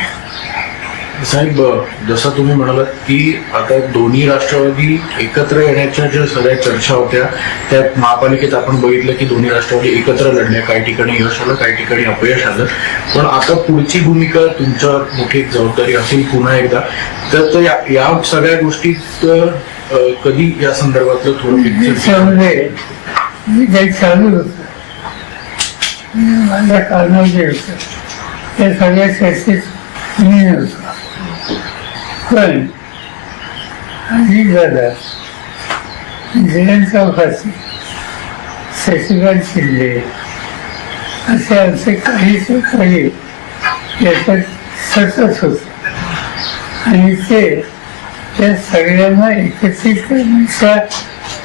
साहेब जसं तुम्ही म्हणालात की आता दोन्ही राष्ट्रवादी एकत्र येण्याच्या ज्या सगळ्या चर्चा होत्या त्यात महापालिकेत आपण बघितलं की दोन्ही राष्ट्रवादी एकत्र लढल्या. काही ठिकाणी यश आलं काही ठिकाणी अपयश आलं. पण आता पुढची भूमिका तुमच्यावर मोठी एक जबाबदारी असेल पुन्हा एकदा तर या सगळ्या गोष्टीत कधी या संदर्भातलं थोडं पिक्चर त्याच्यामध्ये मी काही चालू होतं माझ्या कारणावर जे होतं त्या सगळ्या चर्चेत मी नव्हतो. पण अजित दादा जयंत चौकासी शशिकांत शिंदे असे आमचे काही सहकारी याच्यात सतत होते आणि ते त्या सगळ्यांना एकत्रित करण्याच्या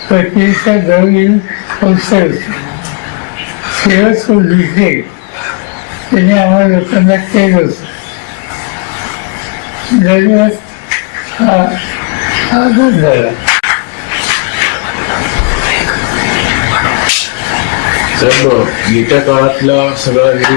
प्रक्रियेच्या जवळील अवसर होते. शेवट सोडली त्याने आम्हाला लोकांना केलं होतं. दरम्यान हा आघात झाला. साहेब येत्या काळातला सगळा हे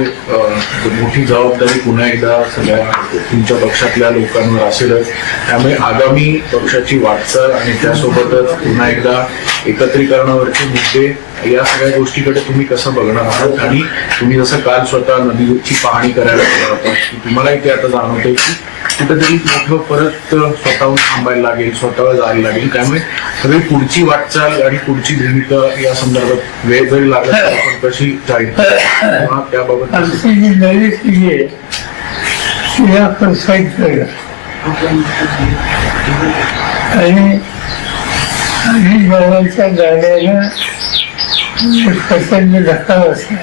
मोठी जबाबदारी पुन्हा एकदा सगळ्या तुमच्या पक्षातल्या लोकांवर असेलच. त्यामुळे आगामी पक्षाची वाटचाल आणि त्यासोबतच पुन्हा एकदा एकत्रीकरणावरचे मुद्दे या सगळ्या गोष्टीकडे तुम्ही कसं बघणार आहात आणि तुम्ही जसं काल स्वतः नदीची पाहणी करायला गेला होता की तुम्हालाही ते आता जाणवतंय की कुठेतरी मोठं परत स्वतःहून थांबायला लागेल स्वतःला जायला लागेल. त्यामुळे सगळी पुढची वाटचाल आणि पुढची भूमिका या संदर्भात वेळ जरी लागत आपण कशी जाईल त्याबाबत आमची जी नवी पिढी आहे तिला प्रोत्साहित करा आणि अजित दादांच्या गाड्याला प्रचंड धक्का बसला.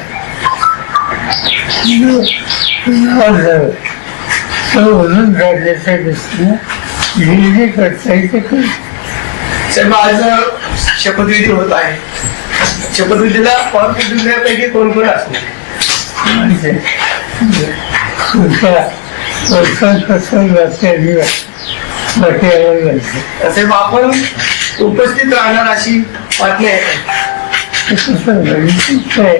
तो म्हणून काढण्याच्या दृष्टीनं जे जे करता येईल ते करू. साहेब आज शपथविधी होत आहे. शपथविधीला पालकमंत्र्यांपैकी कोण कोण असणार? म्हणजे तुमच्या वर्षांपासून वाचलेली वाटेवर जायचं. साहेब आपण उपस्थित राहणार अशी बातमी आहे. तसं बघितलंच आहे.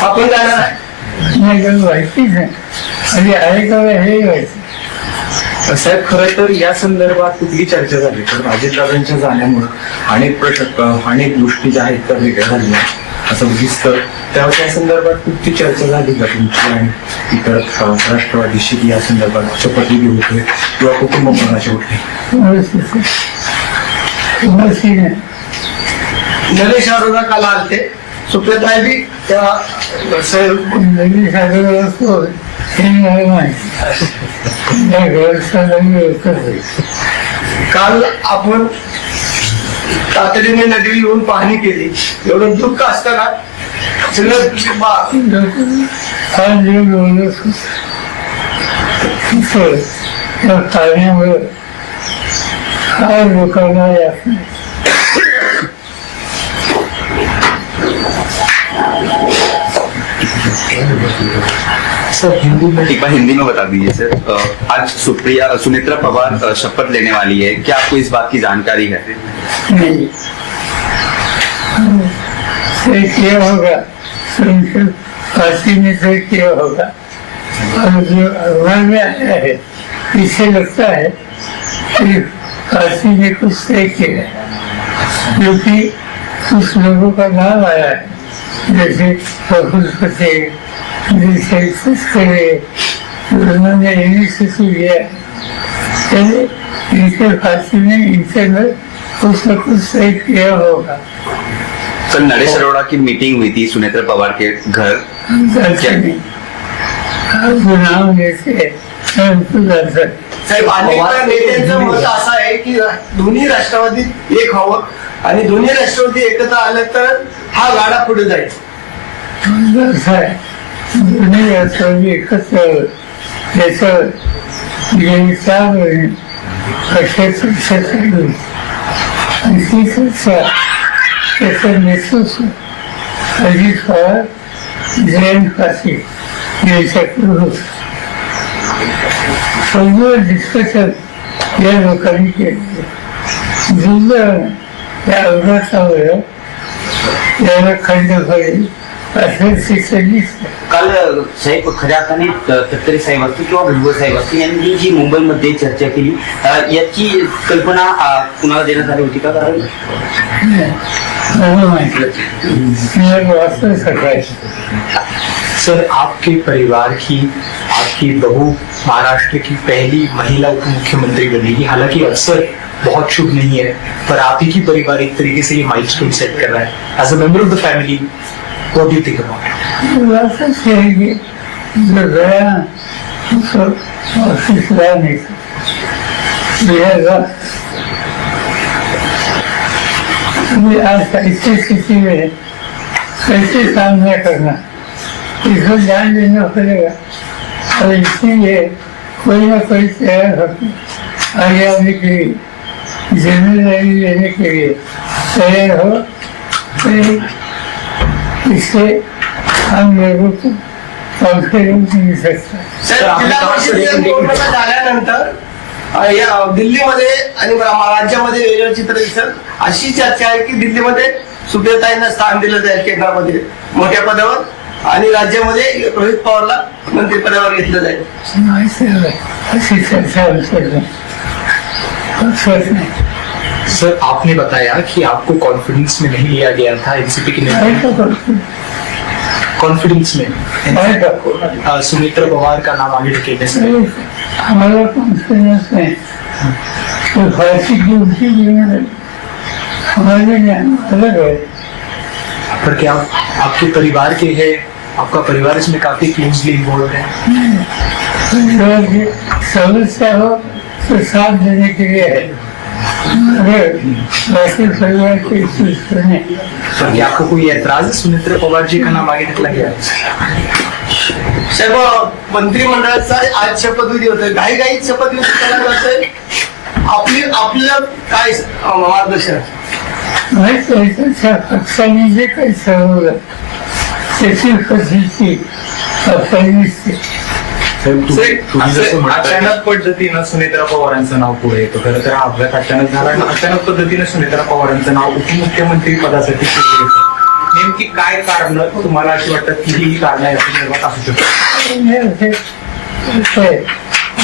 आपण जाणार आहे. नाही तर माहितीच नाही आणि आहे का हे व्हायचं. साहेब खरं तर या संदर्भात कुठली चर्चा झाली तर अजितदादांच्या जाण्यामुळं अनेक गोष्टी ज्या आहेत त्या वेगळ्या झाल्या असं दिसतं. त्यामुळे त्या संदर्भात कुठली चर्चा झाली का तुमची आणि इतर राष्ट्रवादीशी या संदर्भात शपथविधी होते किंवा कुटुंब मनाचे होते? नरेश अरोरा काल आलते. सुप्रियाताई बी त्या साहेब नवीन सागर असतो हे मला माहिती. या घरचा नवीन होतं. काल आपण तातडीने नदी येऊन पाहणी केली. एवढं दुःख असताना सगळं हा जीव बोलत त्या पाण्यामुळे हा लोकांना यात नाही. एक बार हिंदी में बता दीजिए सर। आज सुनेत्रा पवार शपथ लेने वाली है, क्या आपको इस बात की जानकारी है? नहीं से किया होगा, उनके फांसी में से किया होगा। और जो अखबार में आया है इससे लगता है कि फांसी में कुछ तय किया है, क्योंकि कुछ लोगों का नाम आया है, जैसे प्रफुल्ल पटेल, जैसे तस्करे, उन्होंने इन्हीं से किया है। इनके फांसी में इनसे कुछ न कुछ तय किया होगा। सर, नरेश अरोड़ा की मीटिंग हुई थी सुनेत्रा पवार के घर, नाम लेते साहेब अनेक नेत्यांचं मत असं आहे की दोन्ही राष्ट्रवादी एक व्हावं आणि दोन्ही राष्ट्रवादी एकत्र आले तर हा गाडा पुढे जाईल. दोन्ही राष्ट्रवादी एकत्र त्याचं गेली 4 महिने पक्षाची आणि ती चर्चा त्याचं नेतृत्व अजित पवार, जयंत पाटील यांच्याकडून होतं. सगळं डिस्कशन या लोकांनी केलं. दुर्दैवानं त्या अपघातामुळे याला खंड पडेल असं शिक्षण काल साहेब खऱ्या अर्थाने तटकरे साहेब असतील किंवा भुजबळ साहेब असतील यांनी जी मुंबईमध्ये चर्चा केली याची कल्पना कुणाला देण्यात आली होती का? कारण सर, आपके परिवार की आपकी बहू महाराष्ट्र की पहली महिला उप मुख्यमंत्री बनेगी। हालांकि अवसर बहुत शुभ नहीं है, पर आप ही की परिवार एक तरीके से ये माइलस्टोन सेट कर रहा है। As a member of the family, what do you think about it? आज ऐसी स्थिति में कैसे सामना करना, इसको ध्यान देना पड़ेगा। और इसीलिए कोई ना कोई तैयार होकर आगे आने के लिए, जिम्मेदारी लेने के लिए तैयार हो। इससे हम लोगों को कॉन्फिडेंस मिल सकता है। साहेब जिल्हा परिषदेच्या निवडणुका झाल्यानंतर या दिल्लीमध्ये आणि राज्यामध्ये वेगळं चित्र दिसत. अशी चर्चा आहे की दिल्लीमध्ये सुप्रियाताईंना स्थान दिलं जाईल केंद्रामध्ये मोठ्या पदावर आणि राज्यामध्ये रोहित पवारला मंत्रिपदावर घेतलं जाईल. अशी चर्चा सर, आपने बताया कि आपको कॉन्फिडेंस में नहीं लिया गया था एनसीपी के नेता। कॉन्फिडेंस में सुनेत्रा पवार का नाम आगे ढकेलने से हमारा कॉन्फिडेंस है तो फांसी की उनकी जीवन हमारे ज्ञान अलग है। पर क्या आपके परिवार के हैं, आपका परिवार इसमें काफी क्लोजली इन्वॉल्व है? परिवार की समस्या हो तो साथ देने के लिए है, अगर वैसे परिवार के सुने। पर क्या आपको कोई एतराज है सुनेत्रा पवार जी का नाम आगे ढकला गया? साहेब मंत्रिमंडळाचा आज शपथविधी होतोय, घाईघाईत शपथविधी केला जातोय. आपलं काय मार्गदर्शन? त्याच्या पक्षाने जे काही ठरवलं त्याची फजिती पक्षाने दिसते. साहेब, तुम्ही जसं म्हणताय अचानक पद्धतीनं सुनेत्रा पवारांचं नाव पुढे येतं. खरं तर हा अपघात अचानक झाला आणि अचानक पद्धतीनं सुनेत्रा पवारांचं नाव उपमुख्यमंत्री पदासाठी पुढे येतं. नेमकी काय कारण तुम्हाला अशी वाटतात की ही कारण या संदर्भात असू शकतात?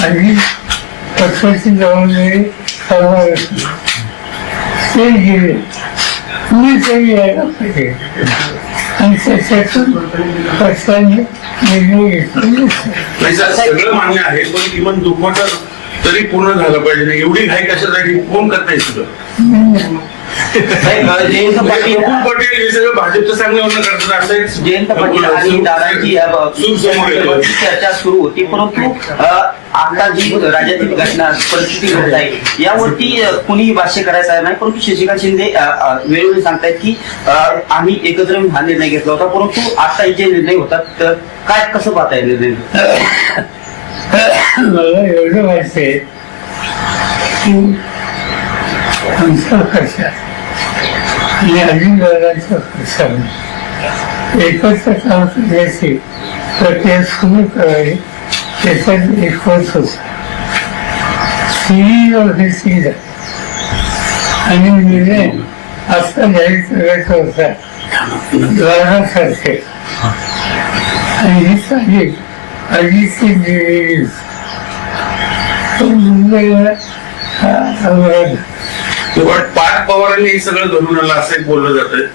आणि पक्षाची जबाबदारी सर्वांवर असते. ते गेले कुणीतरी यायला पाहिजे आणि त्याच्यातून पक्षाने निर्णय घेतला. नाही सर, सगळं मान्य आहे, पण किमान दुखवटा तरी पूर्ण झालं पाहिजे ना. एवढी घाई कशासाठी? कोण करताय सगळं? जयंत पाटील प्रफुल्ल पटेल हे सगळं भाजपचं सांगण्यावरून करतात. असं एक जयंत पाटील आणि दादांची या सूर समोर येतोय. चर्चा सुरू होती, परंतु आता जी राज्यातील घटना परिस्थिती घडत आहे यावरती कुणीही भाष्य करायचं नाही. परंतु शशिकांत शिंदे वेळोवेळी सांगतायत की आम्ही एकत्र येऊन हा निर्णय घेतला होता, परंतु आता जे निर्णय होतात तर काय कसं पाहताय निर्णय? मला एवढं माहिती आहे की आमचा पक्ष आणि अजितदादांच्या पक्षाने एकत्र काम करण्याची प्रक्रिया सुरू करावी त्याच्यात एक वर्ष होता. तिन्ही ऑफिसची आणि निर्णय आता जाहीर करायचा होता 12 तारखेला. आणि ही तारीख अजितची दिलेली मुंबईला अवघड. पण पार्थ पवारांनी हे सगळं धरून आलं असं एक बोललं जातंय.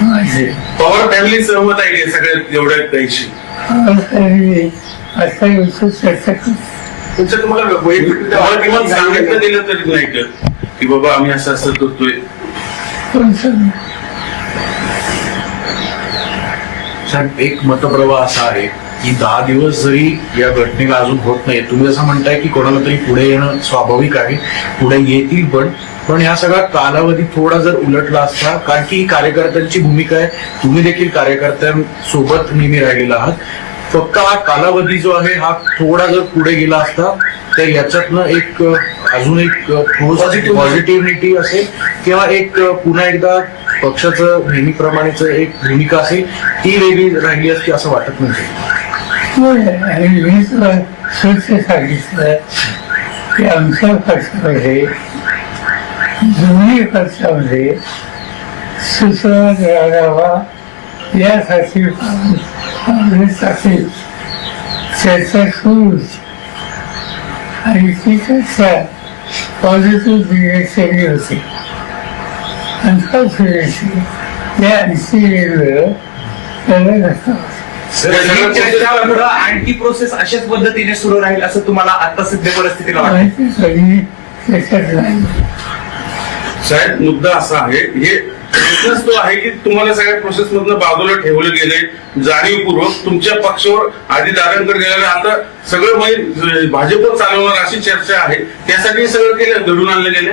माझे पवार फॅमिली सहमत आहे की सगळ्यात एवढ्या काहीशी? आता येतो चर्चा करू. तुमचं तुम्हाला तुम्हाला किमान सांगितलं गेलं तरी नाही का की बाबा आम्ही असं असं करतोय? कोणतं साहेब, एक मतप्रवाह असा आहे की 10 दिवस जरी या घटनेला अजून होत नाही, तुम्ही असं म्हणताय की कोणाला तरी पुढे येणं स्वाभाविक आहे, पुढे येतील पण ह्या सगळा कालावधी थोडा जर उलटला असता, कारण की कार्यकर्त्यांची भूमिका आहे, तुम्ही देखील कार्यकर्त्यांसोबत नेहमी राहिलेला आहात. फक्त हा कालावधी जो आहे हा थोडा जर पुढे गेला असता तर याच्यातनं एक अजून एक पॉझिटिव्हिटी असेल किंवा एक पुन्हा एकदा पक्षाचं नेहमीप्रमाणेच एक भूमिका असेल ती वेगळी राहिली असती असं वाटत नाही. आणि मी तुला स्वच्छ सांगितलं की आमच्या पक्षामध्ये दोन्ही पक्षामध्ये सुसंवाद राहावा यासाठी चर्चा सुरू होती आणि ती चर्चा पॉझिटिव्ह डिरेक्शनली होती. अनफॉर्च्युनेटली या इन्सिडेंटवर त्याला धक्का चर्चा आणखी प्रोसेस अशाच पद्धतीने सुरू राहील असं तुम्हाला आता सध्या परिस्थितीला वाटतं? माहिती कधी त्याच्यात नाही. साहेब, मुद्दा असा आहे, हे बिझनेस तो आहे की तुम्हाला सगळ्या प्रोसेस मधनं बाजूला ठेवलं गेले जाणीवपूर्वक. तुमच्या पक्षावर आधी दादांकडे गेलेलं आता सगळं भाजपवर चालवणार अशी चर्चा आहे. त्यासाठी सगळं केलं, घडून आणलं गेलं.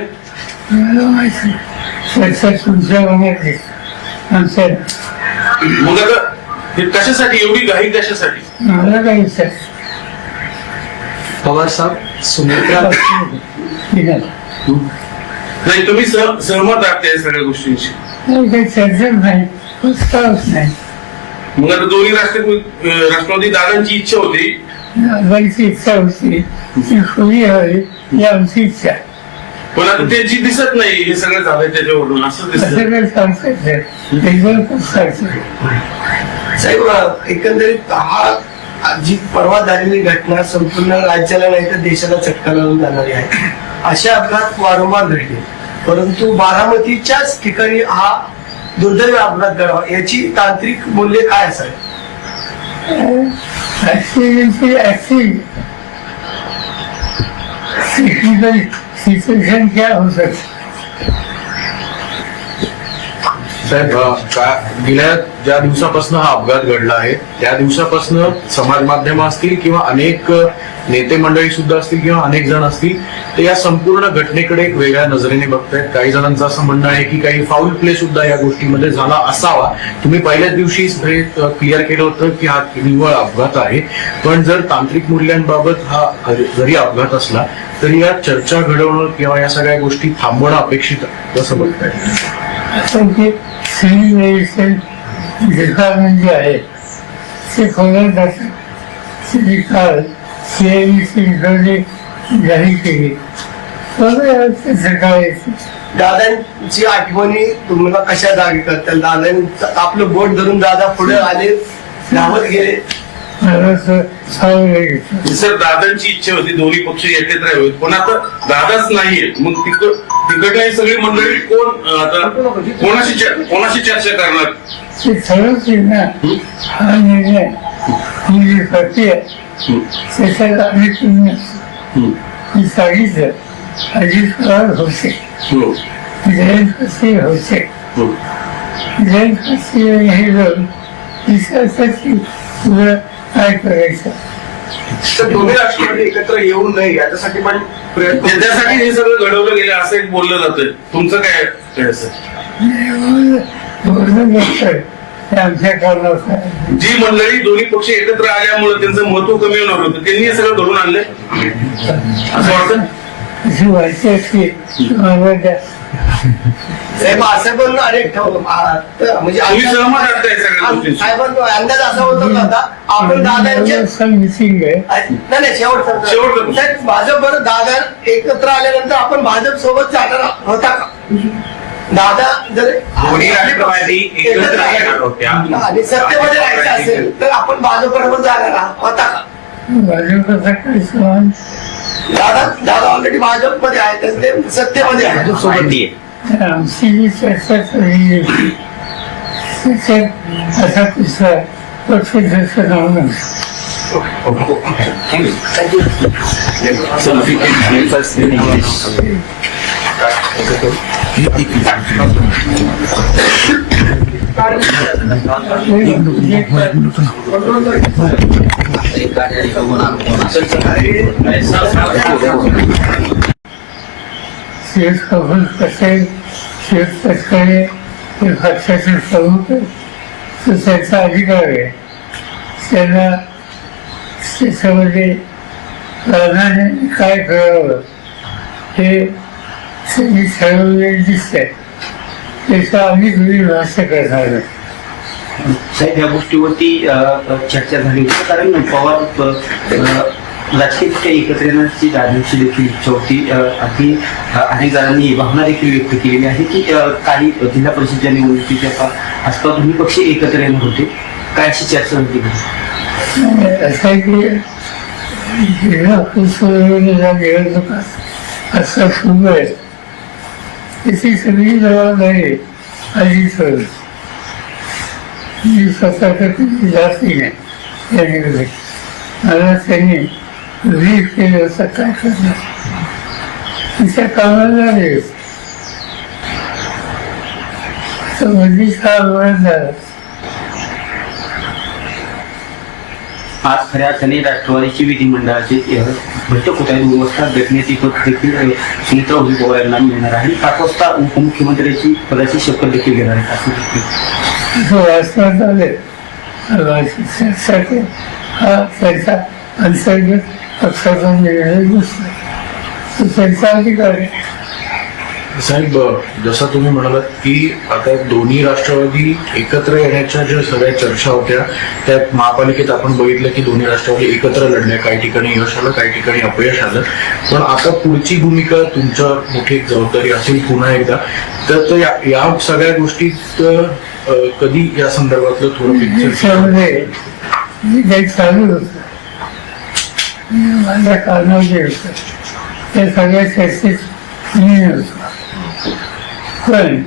मला माहिती चर्चा तुमच्या मनात आहे, आमच्या मग आता हे कशासाठी एवढी घाई कशासाठी? मला काही विचार पवार साहेब, सुनेत्रा नाही, तुम्ही सहमत आहात त्या सगळ्या गोष्टींशी? काही चर्चा नाही, प्रस्तावच नाही. मग आता दोन्ही राष्ट्रवादी दादांची इच्छा होती, आमची इच्छा होती ती खुली हवी ही आमची इच्छा. पण आता त्याची दिसत नाही. हे सगळं झालंय त्याच्यावरून असं दिसत. असं काही सांगतात एकदम पण सांगतात. साहेब, एकंदरीत हा जी परवा झालेली घटना संपूर्ण राज्याला नाही तर देशाला चटका लावून जाणारी आहे. असे अपघात वारंवार घडले, परंतु बारामतीच्याच ठिकाणी हा दुर्दैवी अपघात घडावा याची तांत्रिक मूल्य काय असावे? टेक्निकल सिच्युएशन क्या हो सकती? साहेब गेल्या ज्या दिवसापासून हा अपघात घडला आहे त्या दिवसापासून समाज माध्यम असतील किंवा अनेक नेते मंडळी सुद्धा असतील किंवा अनेक जण असतील ते या संपूर्ण घटनेकडे एक वेगळ्या नजरेने बघतायत. काही जणांचं असं म्हणणं आहे की काही फाऊल प्ले सुद्धा या गोष्टीमध्ये झाला असावा. तुम्ही पहिल्याच दिवशी क्लिअर केलं होतं की हा निव्वळ अपघात आहे, पण जर तांत्रिक मूल्यांबाबत हा जरी अपघात असला तरी या चर्चा घडवणं किंवा या सगळ्या गोष्टी थांबवणं अपेक्षित आहे. कसं बघताय? सिव्हिल मेडिसिन डिपार्टमेंट जे आहे ते खोलत जातात. काल CIBC जाहीर केली सकाळी. दादांची आठवणी तुम्हाला कशा जागी करतात? दादांचं आपलं बोट धरून दादा पुढे आले, धावत गेले. मला सावं लागेल. सर दादांची इच्छा होती दोन्ही पक्ष एकत्र यावेत, पण आता दादाच नाहीये. मग तिकडे सगळी मंडळी कोण आता कोणाशी चर्चा करणार? ते ठरवच ना हा निर्णय ही जी प्रक्रिया त्याच्यात आम्ही मी सांगितलं अजित पवार होते, जयंत फसे होते. जयंत फसे हे लोक विचारतात की तुला काय करायचं. तर दोन्ही राष्ट्रवादी एकत्र येऊ नये याच्यासाठी पण प्रयत्न त्याच्यासाठी हे सगळं घडवलं गेलं असं एक बोललं जातंय. तुमचं काय सर? बोलणं नसतं ते आमच्या कारणात. जी मंडळी दोन्ही पक्ष एकत्र आल्यामुळे त्यांचं महत्व कमी होणार होतं त्यांनी हे सगळं घडून आणलंय असं वाटतं. अशी व्हायची असली तुम्हाला द्या. साहेब असं पण अनेक म्हणजे तुम्ही सहमत आहात या सगळ्या गोष्टींशी? साहेबांचा अंदाज असा होता आता आपण दादांचे मिसिंग आहे. नाही शेवट साहेब भाजप बरोबर दादा एकत्र आल्यानंतर आपण भाजप सोबत जाणार होता का? दादा जर दोन्ही राष्ट्रवादी एकत्र येणार होत्या आणि सत्तेमध्ये राहायचं असेल तर आपण भाजप बरोबर जाणार होता का? भाजपचा काही सवाल दादा ऑलरेडी भाजप मध्ये आहे तर ते सत्तेमध्ये आहे. आमची जी चर्चा चालली होती त्याच्यात असा कुठला पक्षाचं नाव नसतं. शेख कबूल पटेल शेख तटकरे हे पक्षाचे प्रमुख आहेत. तो त्यांचा अधिकार आहे. त्यांना त्याच्यामध्ये प्राधान्याने काय करावं हे त्यांनी ठरवलेले दिसतंय. त्याचा आम्ही तुम्ही भाष्य करणार नाही. साहेब या गोष्टीवरती चर्चा झाली होती कारण पवार राजकीय एकत्र येण्याची दादांची देखील इच्छा होती. अगदी अनेक जणांनी भावना देखील व्यक्त केलेली आहे की काही जिल्हा परिषदच्या निवडणुकीच्या आसपास दोन्ही पक्ष एकत्र येणार होते. काय अशी चर्चा होती? असं आहे की जिल्हा परिषदेच्या निवडणुकात असं सुरू आहे त्याची सगळी जबाबदारी अजित मी स्वतः कधी जात नाही या निवडणुकीत. मला त्यांनी लीड केलं होतं काय करणार तिच्या कामाला लागले तर मधीच हा वळण झाला. आज खऱ्या अर्थाने राष्ट्रवादीची विधिमंडळाची बैठक होत आहे. 2 वाजता घटनेची पद देखील सुनीत्रा पवार यांना मिळणार आहे. 5 वाजता उपमुख्यमंत्र्याची पदाची शपथ देखील घेणार आहे असं देखील वाचण्यात आले. हा त्यांचा अंतर्गत पक्षाचा निर्णय नसतो तो त्यांचा अधिकार आहे. साहेब जसं तुम्ही म्हणालात की आता दोन्ही राष्ट्रवादी एकत्र येण्याच्या ज्या सगळ्या चर्चा होत्या त्यात महापालिकेत आपण बघितलं की दोन्ही राष्ट्रवादी एकत्र लढल्या. काही ठिकाणी यश आलं, काही ठिकाणी अपयश आलं. पण आता पुढची भूमिका तुमच्यावर मोठी जबाबदारी असेल पुन्हा एकदा तर या सगळ्या गोष्टीत कधी या संदर्भातलं थोडं त्याच्यामध्ये मी काही चालू होतं माझ्या कानावर जे होतं त्या सगळ्या चर्चेत मी नव्हतो. पण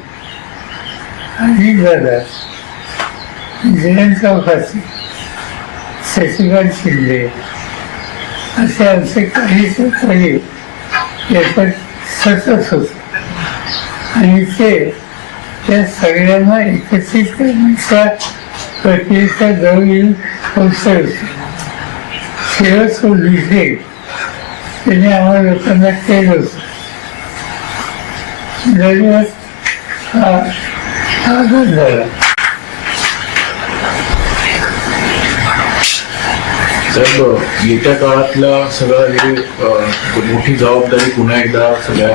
अजित दादा जयंत चौकासी शशिकांत शिंदे असे आमचे काही सहकारी याच्यात सतत होते आणि ते त्या सगळ्यांना एकत्रित करण्याच्या प्रक्रियेचा जवळ अवसर होते. शेवट विषय त्याने आम्हाला लोकांना केलं होतं. दरम्यान हा आघात झाला. साहेब, येत्या काळातल्या सगळं हे मोठी जबाबदारी पुन्हा एकदा सगळ्या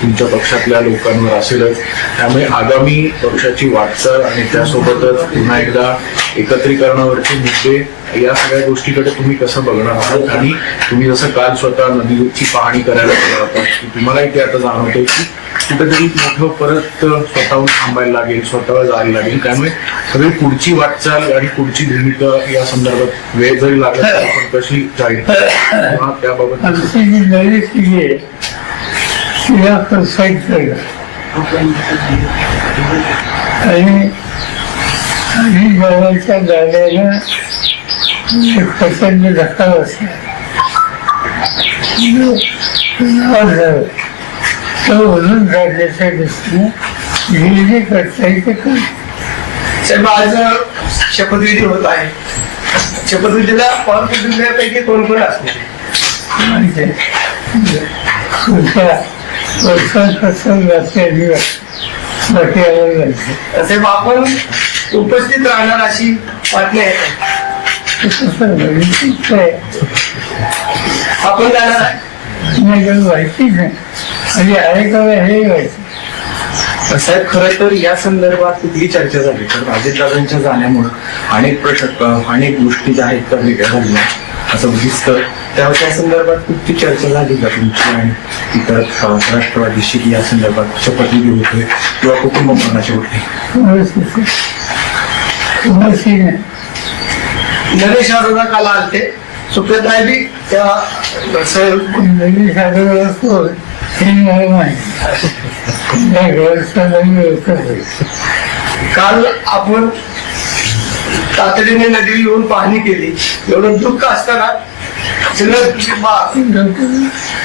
तुमच्या पक्षातल्या लोकांवर असेलच. त्यामुळे आगामी पक्षाची वाटचाल आणि त्यासोबतच पुन्हा एकदा एकत्रीकरणावरचे मुद्दे या सगळ्या गोष्टीकडे तुम्ही कसं बघणार आहात? आणि तुम्ही जसं काल स्वतः नदीची पाहणी करायला गेला होता, तुम्हालाही ते आता जाणवतंय की कुठेतरी मोठं परत स्वतःहून थांबायला लागेल, स्वतःला जायला लागेल. त्यामुळे सगळी पुढची वाटचाल आणि पुढची भूमिका या संदर्भात वेळ जरी लागला तरी आपण कशी जाईल किंवा त्याबाबत आमची जी नवी पिढी आहे तिला प्रोत्साहित करणं आणि जवळच्या गाड्याला एक प्रचंड धक्का बसला. तो ओढून काढण्याच्या दृष्टीने जे जे करता येईल ते कर. साहेब, आज शपथविधी होत आहे. शपथविधीला पवार कुटुंबियापैकी कोण कोण असणार? म्हणजे पुढच्या वर्षांपासून बाकी आलं साहेब, आपण उपस्थित राहणार अशी बातमी आहे. आपण जाणार आहे. माहिती नाही म्हणजे ऐकायला हे व्हायचं. साहेब, खरं तर या संदर्भात कुठली चर्चा झाली तर अजितदादांच्या जाण्यामुळे अनेक गोष्टी ज्या आहेत त्या वेगळ्या झाल्या असं दिसतं. त्या संदर्भात कुठली चर्चा झाली का तुमची आणि इतर राष्ट्रवादीशी की या संदर्भात शपथविधी होते किंवा कुटुंब मरणाचे होते? नरेश अरोरा काल आलते. सुप्रियाताई बी त्या नवीन सादर असतो हे मला माहिती. काल आपण तातडीने नदी येऊन पाहणी केली. एवढं दुःख असताना सगळं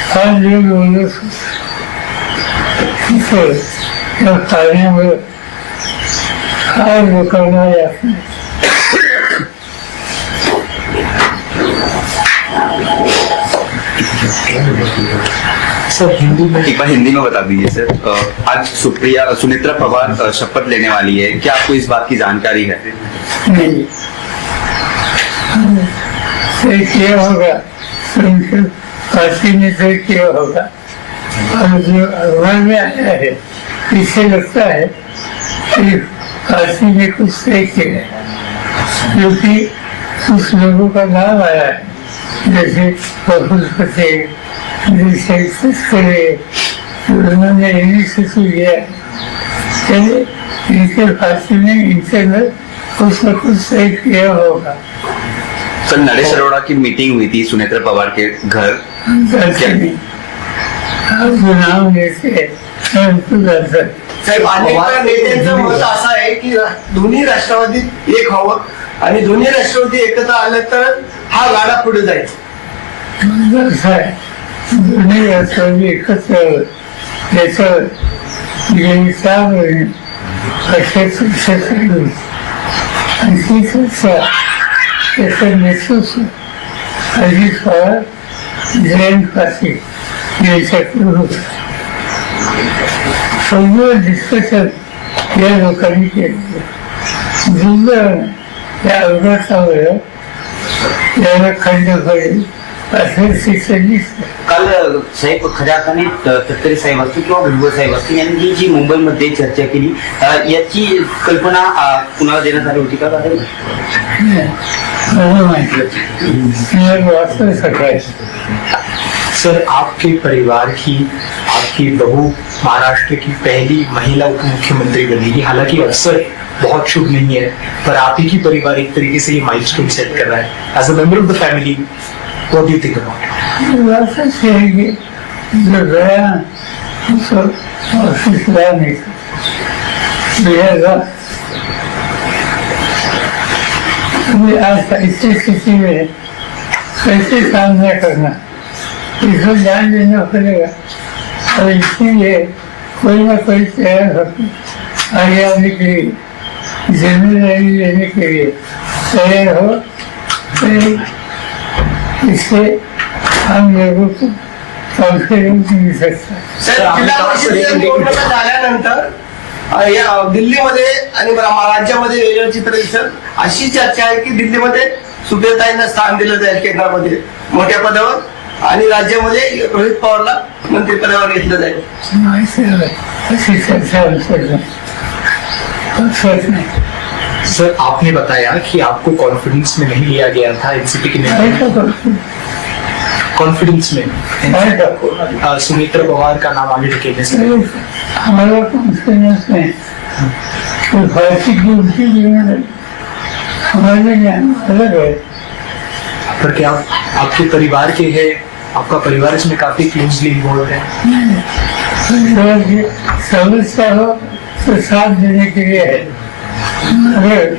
हा जीव बोलत त्या पाण्यामुळे हा लोकांना यात नाही. सर एक बार हिंदी में बता दीजिए सर. आज सुनेत्रा पवार शपथ लेने वाली है, क्या आपको इस बात की जानकारी है? नहीं, तय किया होगा उनके पार्टी ने तय किया होगा. और जो अखबार में आया है इससे लगता है कि पार्टी ने कुछ तय किया है, क्योंकि कुछ लोगों का नाम आया है जैसे प्रफुल्ल पटेल, उन्होंने इनिशिएटिव लिया. इनके पार्टी ने इंटरनल कुछ न कुछ तय किया होगा. सर, नरेश अरोड़ा की मीटिंग हुई थी सुनेत्रा पवार के घर. नाम लेते साहेब, अनेक नेत्यांचं मत असं आहे की दोन्ही राष्ट्रवादीत एक व्हावं आणि दोन्ही राष्ट्रवादी एकत्र आलं तर हा गाडा पुढे जाईल. दोन्ही राष्ट्रवादी एकत्र त्याचं गेली 4 महिने पक्षाची चर्चा होती आणि ती चर्चा त्याचं नेतृत्व अजित पवार, जयंत पाटील यांच्याकडे होतं. सगळं डिस्कशन या लोकांनी केलं. दुर्दैवानं त्या अपघातामुळे याला खंड पडेल असं शिक्षण दिसतं. काल साहेब खऱ्या अर्थाने तटकरे साहेब असतील किंवा भुजबळ साहेब असतील यांनी जी मुंबईमध्ये चर्चा केली याची कल्पना कुणाला देण्यात आली होती का? मला माहिती वाचलं सकाळी. सर, आपके परिवार की आपकी बहू महाराष्ट्र की पहली महिला उप मुख्यमंत्री बनेगी. हालांकि अवसर बहुत शुभ नहीं है, पर आप ही की परिवार एक तरीके से ये माइलस्टोन सेट कर रहा है. As a member of the family, what do you think about it? असंच आहे की जो गया उसको ऑफिसला नहीं आज ऐसी स्थिति में कैसे सामना करना इसको ध्यान देना पड़ेगा. और इसीलिए कोई ना कोई तैयार होकर आगे के लिए जिम्मेदारी लेने के लिए तैयार हो, तो इससे हम लोगों को कॉन्फिडेंस मिल सकता है। सर जिल्हा परिषदेच्या निवडणुका झाल्यानंतर या दिल्लीमध्ये आणि राज्यामध्ये वेगळं चित्र दिसत. अशी चर्चा आहे की दिल्लीमध्ये सुप्रियाताईंना स्थान दिलं जाईल केंद्रामध्ये मोठ्या पदावर आणि राज्यामध्ये रोहित पवारला मंत्रिपदावर घेतलं जाईल. ऐसी चर्चा नहीं। सर आपने बताया कि आपको कॉन्फिडेंस में नहीं लिया गया था एनसीपी के नेता, कॉन्फिडेंस में सुमित्रा पवार का नाम आगे ढकेलने से हमारा कॉन्फिडेंस में भारतीय गिनती में हमारे ज्ञान अलग है। पर क्या आपके परिवार के है, आपका परिवार इसमें काफी क्लोजली इन्वॉल्व है? समस्या हो तो साथ देने के लिए है, अगर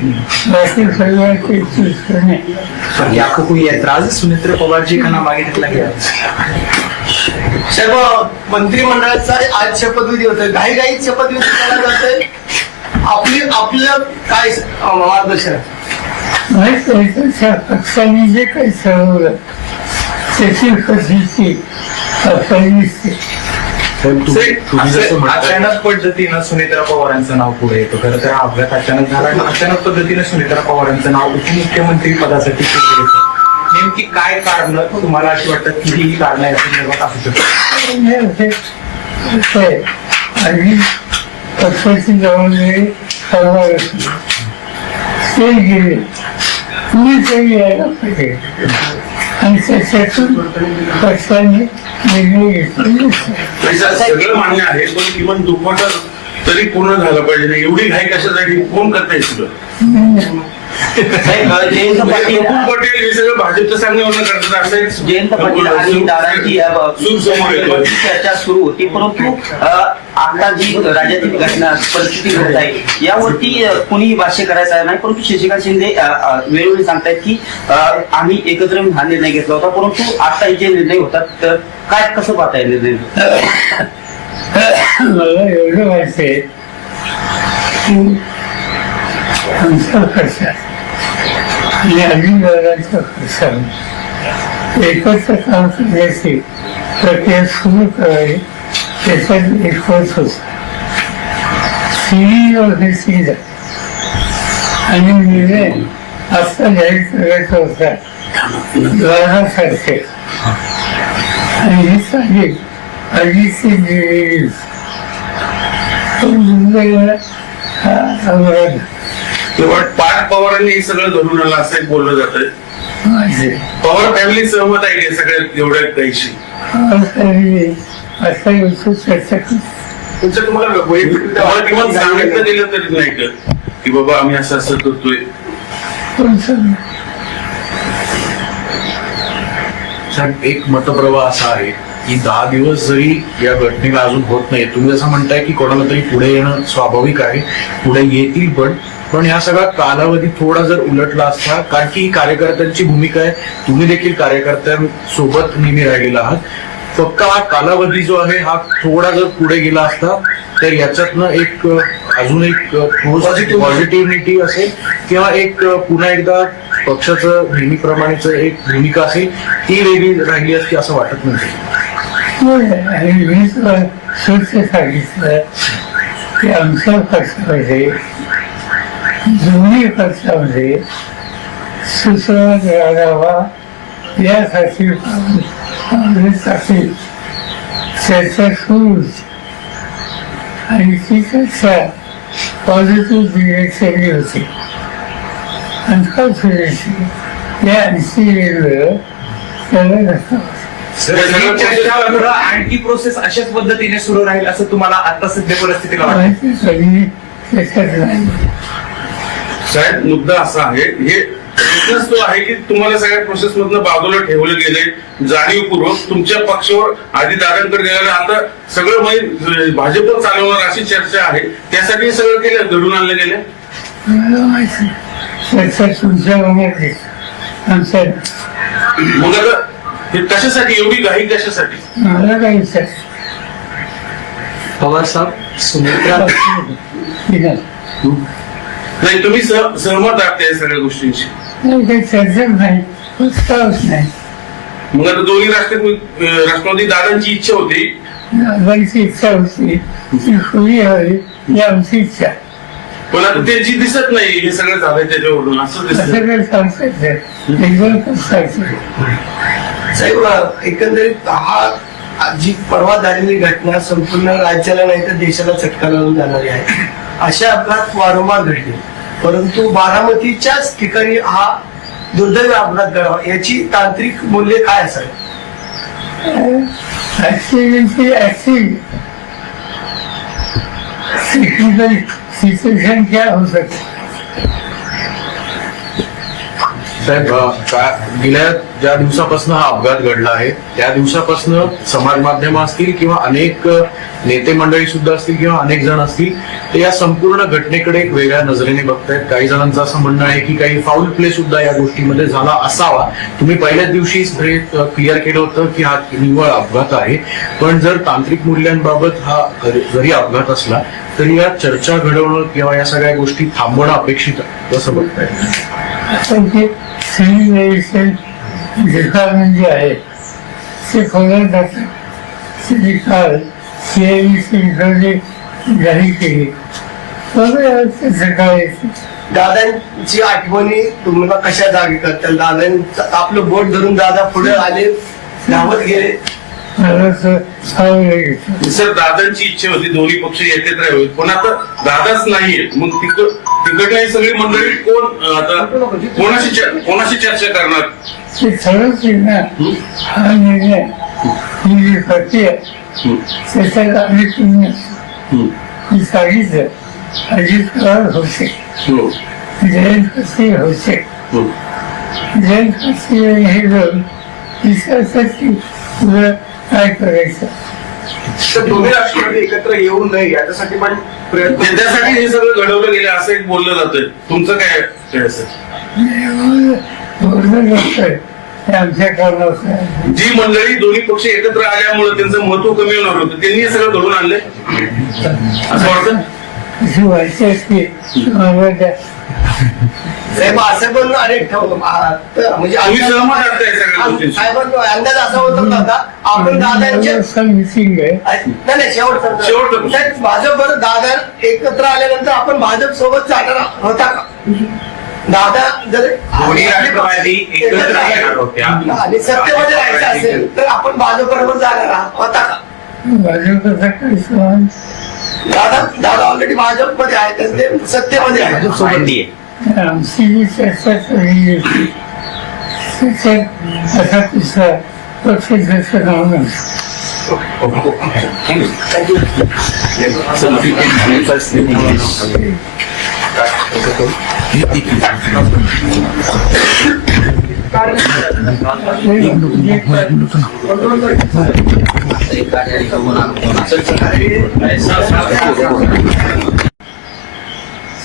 वैसे परिवार की चीज करने। पर क्या आपको कोई ऐतराज है सुमित्रा पवार जी का नाम आगे ढकला गया? सर्व मंत्रिमंडळाचा आज शपथविधी होतोय, घाईघाईत शपथविधी केला जातोय. आपलं काय मार्गदर्शन? पक्षाने जे काही ठरवलं त्याची फसवीची तुम्ही जसं अचानक पद्धतीनं सुनेत्रा पवारांचं नाव पुढे येतं. खरं तर हा अपघात अचानक झाला आणि अचानक पद्धतीने सुनेत्रा पवारांचं नाव उपमुख्यमंत्री पदासाठी पुढे येतं. नेमकी काय कारण तुम्हाला अशी वाटतं की ही कारण या संदर्भात असू शकतात? आणि पक्षाची जबाबदारी करणार ते गेले कुणीतरी यायला पाहिजे आणि त्याच्यातून पक्षाने निर्णय घेतले. सगळं मान्य आहे, पण किमान दुपट तरी पूर्ण झालं पाहिजे ना. एवढी घाई कशासाठी? कोण करताय सगळं? जयंत पाटील प्रफुल्ल पटेल हे सगळं भाजपचं सांगण्यावरून करतात. असं जयंत पाटील आणि दादांची समोर येतोय. चर्चा सुरू होती, परंतु आता जी राज्यातील घटना परिस्थिती घडत आहे यावरती कुणीही भाष्य करायचं नाही. परंतु शशिकांत शिंदे वेळोवेळी सांगतायत की आम्ही एकत्र येऊन हा निर्णय घेतला होता, परंतु आता जे निर्णय होतात तर काय कसं पाहताय निर्णय? मला एवढं वाटते की आमचा खर्च आणि अजितदादांचा खर्च एकत्र काम करण्याची प्रक्रिया सुरू करावी, त्याच्यात एकच होता. सिंह आणि निर्णय असा जाहीर करायचा होता द्वारासारखे आणि हे सांगेल अजितची दिलेली अवघड. तेव्हा पाच पवारांनी हे सगळं धरून आलं असं एक बोललं जातंय. पवार फॅमिली सहमत आहे का सगळ्या एवढ्या काहीशी? असा गोष्ट चर्चा तुमचं तुम्हाला वैयक्तिक किंवा सांगितलं गेलं तरी नाही का की बाबा आम्ही असं असं करतोय? साहेब एक मतप्रवाह असा आहे की 10 दिवस जरी या घटनेला अजून होत नाही, तुम्ही जसं म्हणताय की कोणाला तरी पुढे येणं स्वाभाविक आहे, पुढे येतील पण ह्या सगळा कालावधी थोडा जर उलटला असता, कारण की कार्यकर्त्यांची भूमिका आहे, तुम्ही देखील कार्यकर्त्यांसोबत नेहमी राहिलेला आहात. फक्त हा कालावधी जो आहे हा थोडा जर पुढे गेला असता तर याच्यातनं एक अजून एक पॉझिटिव्हिटी असेल किंवा एक पुन्हा एकदा पक्षाचं नेहमीप्रमाणेच एक भूमिका असेल ती वेगळी राहिली असती असं वाटत नाही. आणि मी सुरक्षित सांगितलं की आमच्या पक्षामध्ये दोन्ही पक्षामध्ये सुसंवाद राहावा यासाठी काँग्रेससाठी चर्चा सुरू होती आणि ती चर्चा पॉझिटिव्ह डिरेक्शनली होती. अनफॉर्च्युनेटली या वेगवेगळं त्याला चर्चा आणखी प्रोसेस अशाच पद्धतीने सुरू राहील असं तुम्हाला आता सध्या परिस्थितीला वाटतं? साहेब मुद्दा असा आहे, हे बिझनेस तो आहे की तुम्हाला सगळ्या प्रोसेस मधनं बाजूला ठेवलं गेले जाणीवपूर्वक. तुमच्या पक्षावर आधी दादांकडे गेलेलं आता सगळं भाजपवर चालवणार अशी चर्चा आहे, त्यासाठी हे सगळं केलं घडून आणलं गेलं. तुमच्या आमच्या मग आता हे कशासाठी एवढी घाई कशासाठी? मला काही पवार साहब, सुमित्रा ठीक आहे. नाही तुम्ही सहमत आहात या सगळ्या गोष्टींशी? नाही, काही चर्चा नाही, प्रस्तावच नाही. मग आता दोन्ही राष्ट्रवादी दादांची इच्छा होती. आमची इच्छा होती ती खुली हवी ही आमची इच्छा. पण आता त्याची दिसत नाही हे सगळं झालंय त्याच्यावरून असं दिसत. असं काही सांगता येत एकदम सांगतो. साहेब, एकंदरीत हा जी परवा झालेली घटना संपूर्ण राज्याला नाही तर देशाला चटका लावून जाणारी आहे. असे अपघात वारंवार घडले, परंतु बारामतीच्याच ठिकाणी हा दुर्दैवी अपघात घडावा याची तांत्रिक मूल्य काय असावी? सिच्युएशन क्या हो सकते. साहेब, गेल्या ज्या दिवसापासून हा अपघात घडला आहे त्या दिवसापासून समाज माध्यम असतील किंवा अनेक नेते मंडळी सुद्धा असतील किंवा अनेक जण असतील ते या संपूर्ण घटनेकडे एक वेगळ्या नजरेने बघतायत. काही जणांचं असं म्हणणं आहे की काही फाऊल प्ले सुद्धा या गोष्टीमध्ये झाला असावा. तुम्ही पहिल्याच दिवशी क्लिअर केलं होतं की हा निव्वळ अपघात आहे, पण जर तांत्रिक मूल्यांबाबत हा जरी अपघात असला तरी या चर्चा घडवणं किंवा या सगळ्या गोष्टी थांबवणं अपेक्षित आहे, कसं बघताय? सिव्हिल एव्हिएशन डिपार्टमेंट जे आहे ते खोल्यात जातात. त्यांनी काल CIVC जाहीर केली. सकाळी दादांची आठवणी तुम्हाला कशा जागी करतात? दादांचं आपलं बोट धरून दादा पुढे आले, धावत गेले. सर, दादांची इच्छा होती दोन्ही पक्ष एकत्र यावेत, पण आता दादाच नाहीये. मग तिकडे सगळी मंडळी कोण आता कोणाशी चर्चा करणार? ते ठरवच ना हा निर्णय, ही जी प्रक्रिया त्याच्यात आम्ही तुम्ही सांगितलं. अजित पवार होते, जयंत पाटील होते. जयंत पाटील हे जाऊन विचारतात की तुला काय करायचं. तर दोन्ही राष्ट्रवादी एकत्र येऊ नये याच्यासाठी पण प्रयत्न. त्यासाठी हे सगळं घडवलं गेलं असं एक बोललं जातंय. तुमचं काय सर? बोलणं नसतंय हे आमच्या कारणाचं. जी मंडळी दोन्ही पक्ष एकत्र आल्यामुळे त्यांचं महत्व कमी होणार होतं त्यांनी हे सगळं घडवून आणलंय असं वाटतं. अशी व्हायची असते साहेब, असं पण अनेक म्हणजे तुम्ही सहमत आहात या सगळ्या गोष्टींशी? साहेबांचा अंदाज असा होता होता आपण दादांच्या मिसिंग आहे. नाही शेवटचं साहेब, भाजप दादा एकत्र आल्यानंतर आपण भाजप सोबत जाणार होता का? दादा जर दोन्ही राष्ट्रवादी एकत्र येणार होत्या आणि सत्तेमध्ये राहायचं असेल तर आपण भाजप बरोबर जाणार होता का? भाजपचा काही सवाल. दादा ऑलरेडी भाजप मध्ये आहे, ते सत्तेमध्ये आहे. मांडी आहे. आमची जी चर्चा झालेली होती त्याच्यात असा तिसरा पक्ष त्याचं नाव नसतं.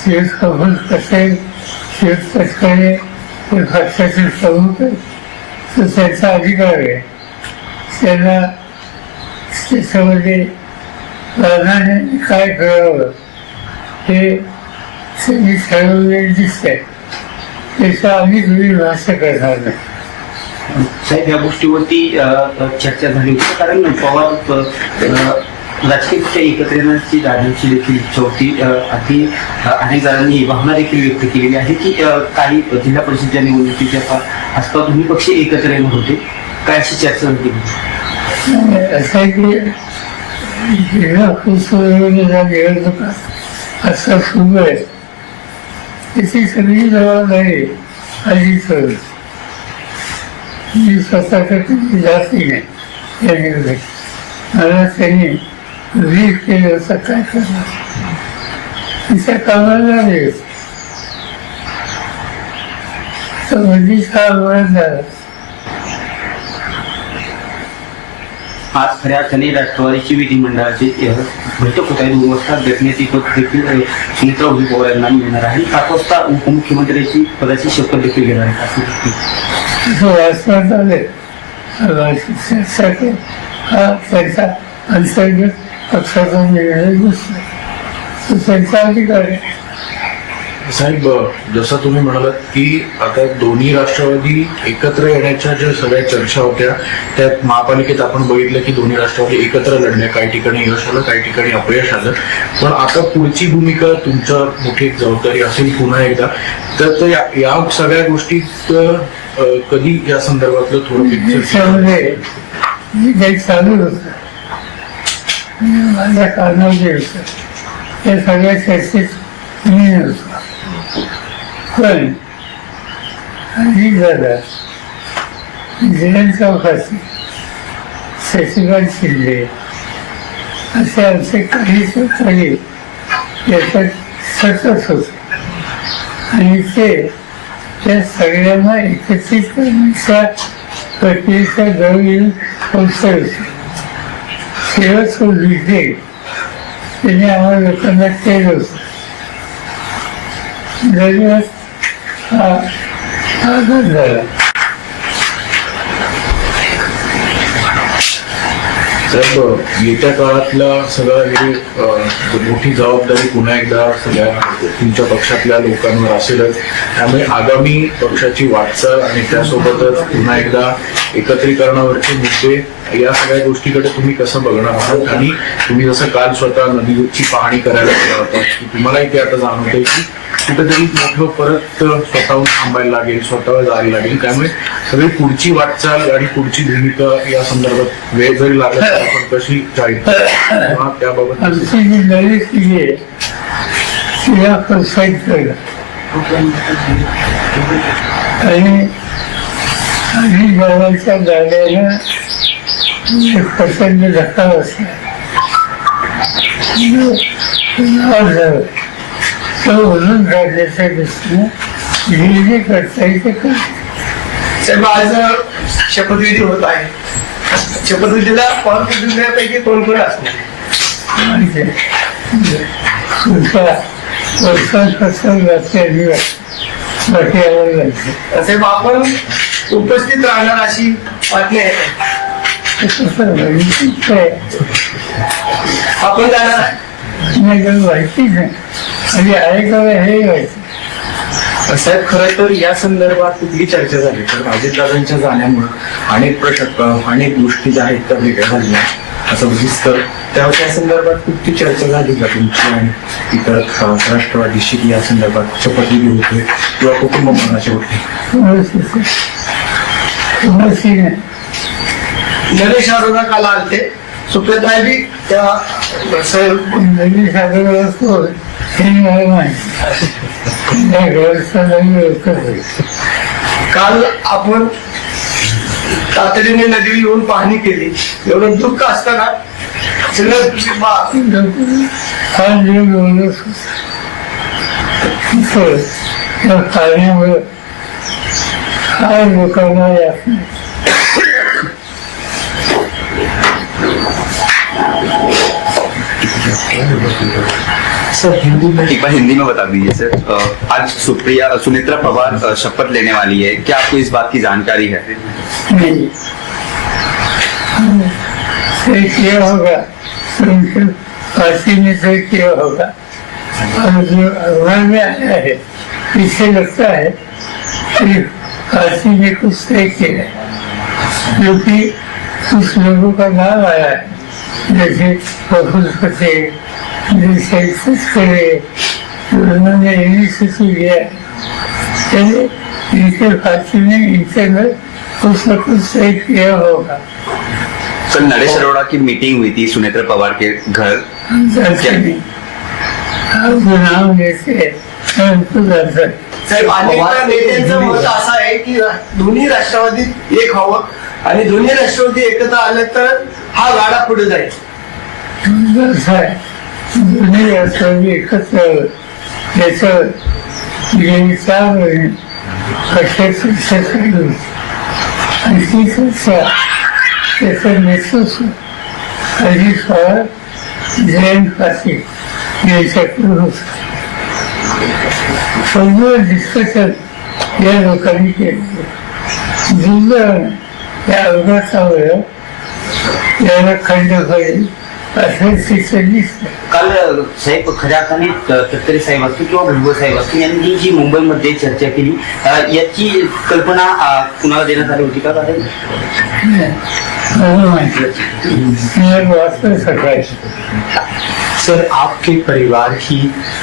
शेत कबूल कसेल, शेत कष्टाने ते पक्षाचे प्रमुख आहेत, तर त्यांचा अधिकार आहे. त्यांना त्याच्यामध्ये प्राधान्याने काय करावं हे त्यांनी ठरवलेले दिसतंय. त्याचं आम्ही तुम्ही भाष्य करणार नाही. साहेब, या गोष्टीवरती चर्चा झाली होती कारण पवार राजकीय एकत्र येण्याची दादांची देखील इच्छा होती. अगदी अनेक जणांनी भावना देखील व्यक्त केलेली आहे की काही जिल्हा परिषदेच्या निवडणुकीच्या आसपास दोन्ही पक्ष एकत्र येणार होते. काय अशी चर्चा होती? असं आहे की जिल्हा परिषदेच्या निवडणुका असं सुरू आहे त्याची सगळी जबाबदारी अजित पवार. मी स्वतःचा कधी जाती नाही या निवडणुकीत. मला त्यांनी रीड केलं होतं काय करणार तिच्या कामाला नाही तर म्हणजे झाला. आज खऱ्या अर्थाने राष्ट्रवादीची विधिमंडळाची बैठक होत आहे. 2 वाजता घटनेची पद देखील सुमित्रा पवार यांना मिळणार आहे. 7 वाजता उपमुख्यमंत्र्याची पदाची शपथ देखील घेणार आहे. वाचण्यात आले हा त्यांचा अंतर्गत पक्षाचा निर्णय दुसरा तो त्यांचा अधिकार आहे. साहेब, जसं तुम्ही म्हणालात की आता दोन्ही राष्ट्रवादी एकत्र येण्याच्या ज्या सगळ्या चर्चा होत्या त्यात महापालिकेत आपण बघितलं की दोन्ही राष्ट्रवादी एकत्र लढल्या, काही ठिकाणी यश आलं, काही ठिकाणी अपयश आलं. पण आता पुढची भूमिका तुमच्या मोठी जबाबदारी असेल पुन्हा एकदा, तर या सगळ्या गोष्टीत कधी या संदर्भातलं थोडं पिक्चर त्याच्यामध्ये मी काही चालू होतं माझ्या कानावर जे होतं या सगळ्या चर्चेत मी नव्हतो. पण अजित दादा, जयंत चौकासी, शशिकांत शिंदे असे आमचे काही सहकारी याच्यात सतत होते आणि ते त्या सगळ्यांना एकत्रित करण्याच्या प्रक्रियेचा जवळ पोहोचत होते. शेवट विजय त्याने आम्हाला लोकांना केलं होतं. जगभरात हा आघात झाला. साहेब, येत्या काळातला सगळं हे मोठी जबाबदारी पुन्हा एकदा सगळ्या तुमच्या पक्षातल्या लोकांवर असेलच. त्यामुळे आगामी पक्षाची वाटचाल आणि त्यासोबतच पुन्हा एकदा एकत्रीकरणावरचे मुद्दे या सगळ्या गोष्टीकडे तुम्ही कसं बघणार आहात. आणि तुम्ही जसं काल स्वतः नदीची पाहणी करायला गेला होता की तुम्हाला इथे आता जाणवतंय की कुठेतरी मोठं परत स्वतःहून थांबायला लागेल, स्वतःवर जायला लागेल. त्यामुळे सगळी पुढची वाटचाल आणि पुढची भूमिका या संदर्भात वेळ जरी लागला तर आपण कशी जाईल किंवा त्याबाबत आमची जी लढत केली आहे तिला प्रोत्साहित केलं आणि जवळच्या जागेला एक प्रचंड धक्का बसला. झालं तो म्हणून काढण्याच्या दृष्टीने जे जे करता येईल ते कर. साहेब, आज शपथविधी होत आहे. शपथविधीला पालकमंत्र्यांपैकी कोण कोण असणार? माहिती आहे तुमच्या वर्षांपासून बाकी आलं जायचं. साहेब, आपण उपस्थित राहणार अशी बातमी आहे. आपण जाणार आहे. माहितीच नाही म्हणजे आहे का हे व्हायचं. साहेब, खरं तर या संदर्भात कुठली चर्चा झाली तर अजितदादांच्या जाण्यामुळे अनेक प्रश्न, अनेक गोष्टी ज्या आहेत त्या वेगळ्या झाल्या असं दिसतं. त्या संदर्भात कुठली चर्चा झाली का तुमची आणि इतर राष्ट्रवादीशी या संदर्भात शपथविधी होते किंवा कुटुंब मनाचे होते? नरेश अरोरा काल आलते, सुप्रियाताई बी त्या साहेब नवीन असतो हे मला माहिती. त्या घरचा नवीन लवकर होईल. काल आपण तातडीने नदी येऊन पाहणी केली. एवढं दुःख असताना सगळं हा जीव बोलत होता त्या पाण्यामुळे हा लोकांना यात नाही. सर हिंदी में एक बार हिंदी में बता दीजिए सर। आज सुनेत्रा पवार शपथ लेने वाली है, क्या आपको इस बात की जानकारी है? नहीं तय किया होगा तो उनके पार्टी ने तय किया होगा और जो अखबार में आया है इससे लगता है कि पार्टी ने कुछ तय किया है क्योंकि कुछ लोगों का नाम आया है जैसे प्रफुल्ल पटेल, जैसे तस्करे उन्होंने इनिशिएटिव लिया है। इनके पार्टी ने इंटरनल कुछ न कुछ तय किया होगा। कल नरेश अरोड़ा की मीटिंग हुई थी सुनेत्रा पवार के घर, आपको नाम लेते हैं उनको दर्शन साहेब, अनेक नेत्यांचं मत असं आहे की दोन्ही राष्ट्रवादीत एक व्हावं आणि दोन्ही राष्ट्रवादी एकत्र आले तर हा गाडा पुढे जाईल. दोन्ही राष्ट्रवादी एकत्र याच्यावर गेली 4 महिने कशाची चर्चा चालू होती आणि ती चर्चा त्याचं नेतृत्व अजित पवार, जयंत पाटील यांच्याकडून होतं. सगळं डिस्कशन या लोकांनी केलं. दुर्दैवाने या अपघातामुळे याला खंड होईल असं शिक्षण दिसतं. काल साहेब खऱ्या अर्थाने तटकरे साहेब असतील किंवा भुजबळ साहेब असतील यांनी जी मुंबईमध्ये चर्चा केली याची कल्पना कुणाला देण्यात आली होती का? मला माहिती मी वाचलं सकाळी. सर आपके परिवार की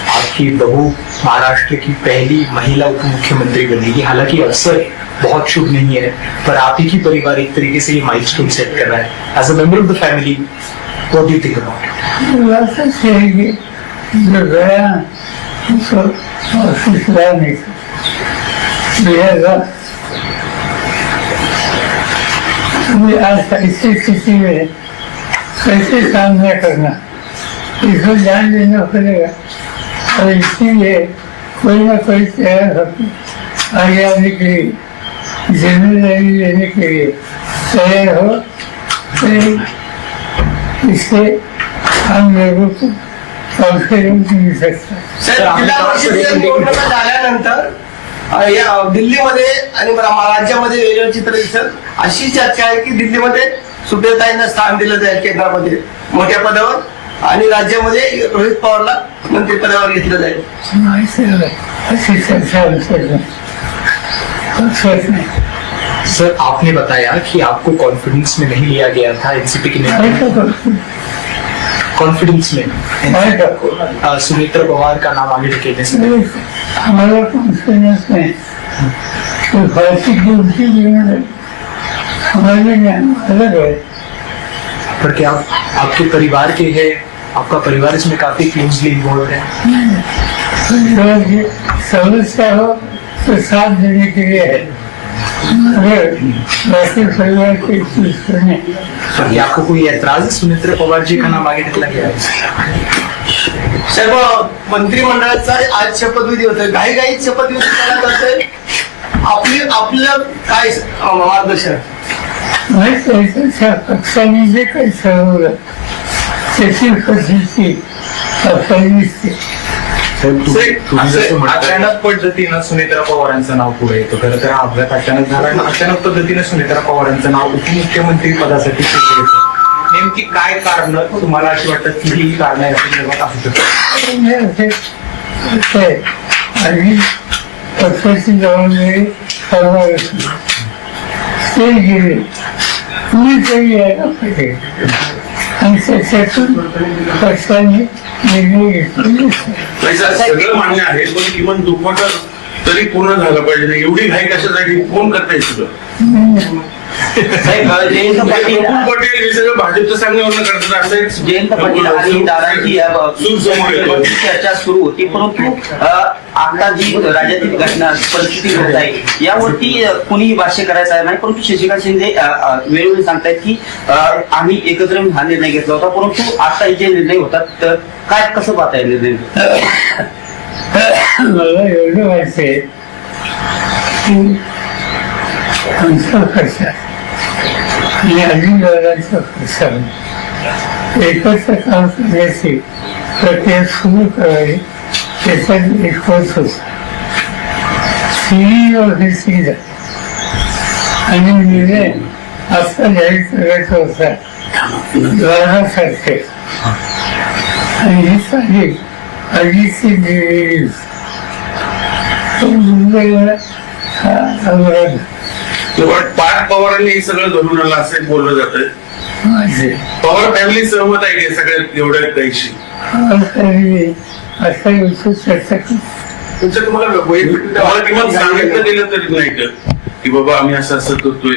आपकी बहू महाराष्ट्र की पहली महिला उप मुख्यमंत्री बनेगी, हालांकि अवसर बहुत शुभ नहीं है, पर आप ही की परिवार एक तरीके से ये माइलस्टोन सेट कर रहा है. As a member of the family, what do you think about it? वाचलं की जो गया उसको ऑफिस नहीं मिलेगा. आज ऐसी स्थिति में कैसे सामना करना इसको ध्यान देना पड़ेगा. और इसीलिए कोई ना कोई तैयार होकर आगे आने के लिए जिम्मेदारी लेने के लिए तैयार हो. इससे हम लोगों को कॉन्फिडेंस मिल सकता है. साहेब जिल्हा परिषदेच्या निवडणुका झाल्यानंतर या दिल्लीमध्ये आणि राज्यामध्ये वेगळं चित्र दिसत. अशी चर्चा आहे की दिल्लीमध्ये सुप्रियाताईंना स्थान दिलं जाईल केंद्रामध्ये मोठ्या पदावर आणि राज्यामध्ये रोहित पवारला मंत्रिपदावर घेतलं जाईल. माहिती आहे अशी चर्चा नहीं. सर आपने बताया कि आपको कॉन्फिडेंस में नहीं लिया गया था एनसीपी के नेता. कॉन्फिडेंस में सुमित्रा पवार का नाम आगे ढकेलने से हमारा कॉन्फिडेंस में फारसी की उनकी जीवन हमारे ज्ञान अलग है. पर क्या आपके परिवार के है, आपका परिवार इसमें काफी क्लोजली इन्वॉल्व है? समस्या हो तो साथ देने के लिए है, मगर वैसे परिवार के सुने. क्या आपको कोई ऐतराज है सुमित्रा पवार जी का नाम आगे निकला गया है? साहेब मंत्रिमंडळाचा आज शपथविधी होतोय, घाईघाईत शपथविधी केला जातोय. आपलं काय मार्गदर्शन? पक्षाने जे काही ठरवलं त्याची परिस्थिती आपल्याला दिसते. अचानक पद्धतीनं सुनेत्रा पवारांचं नाव पुढे येतं. खरं तर हा अपघात अचानक झाला आणि अचानक पद्धतीने सुनेत्रा पवारांचं नाव उपमुख्यमंत्री पदासाठी पुढे येतं. नेमकी काय कारण तुम्हाला अशी वाटतं की ही कारण आहे असू आणि पक्षाची जबाबदारी सर्वांवर ते गेले कुणीतरी यायला पाहिजे आणि त्याच्यातून पक्षाने निर्णय घेतले. सगळं मान्य आहे पण किमान दुप्पट तरी पूर्ण झालं पाहिजे. एवढी घाई कशासाठी कोण करताय सगळं? साहेब जयंत पाटील पटेल हे सगळं भाजपचं सांगण्यावरनं करतात असं एक जयंत पाटील आणि दादांची चर्चा सुरू होती, परंतु आता जी राज्यातील घटना परिस्थिती होत आहे यावरती कुणीही भाष्य करायचं नाही. परंतु शशिकांत शिंदे वेळोवेळी सांगतायत की आम्ही एकत्र हा निर्णय घेतला होता, परंतु आता जे निर्णय होतात तर काय कसं पाहताय निर्णय? मला एवढं वाटतंय की आमचा पक्ष आणि अजितदादांचा पक्ष एकत्र काम करण्याची प्रक्रिया सुरू करावी त्याच्यात एकमत होतं. तिन्ही ऑफिसची आणि निर्णय आता जाहीर करायचा होता द्वारासारखे आणि हे साधी अजितची दिलेली मुंबईला हा अपराध पाच पवारांनी हे सगळं घडून आलं असं बोललं जातं. माझे पवार फॅमिली सहमत आहे की सगळ्यात एवढ्या काहीशी असा विषय चर्चा केली. तुमचं तुम्हाला किंमत सांगितलं गेलं तरी नाही का की बाबा आम्ही असं असं करतोय?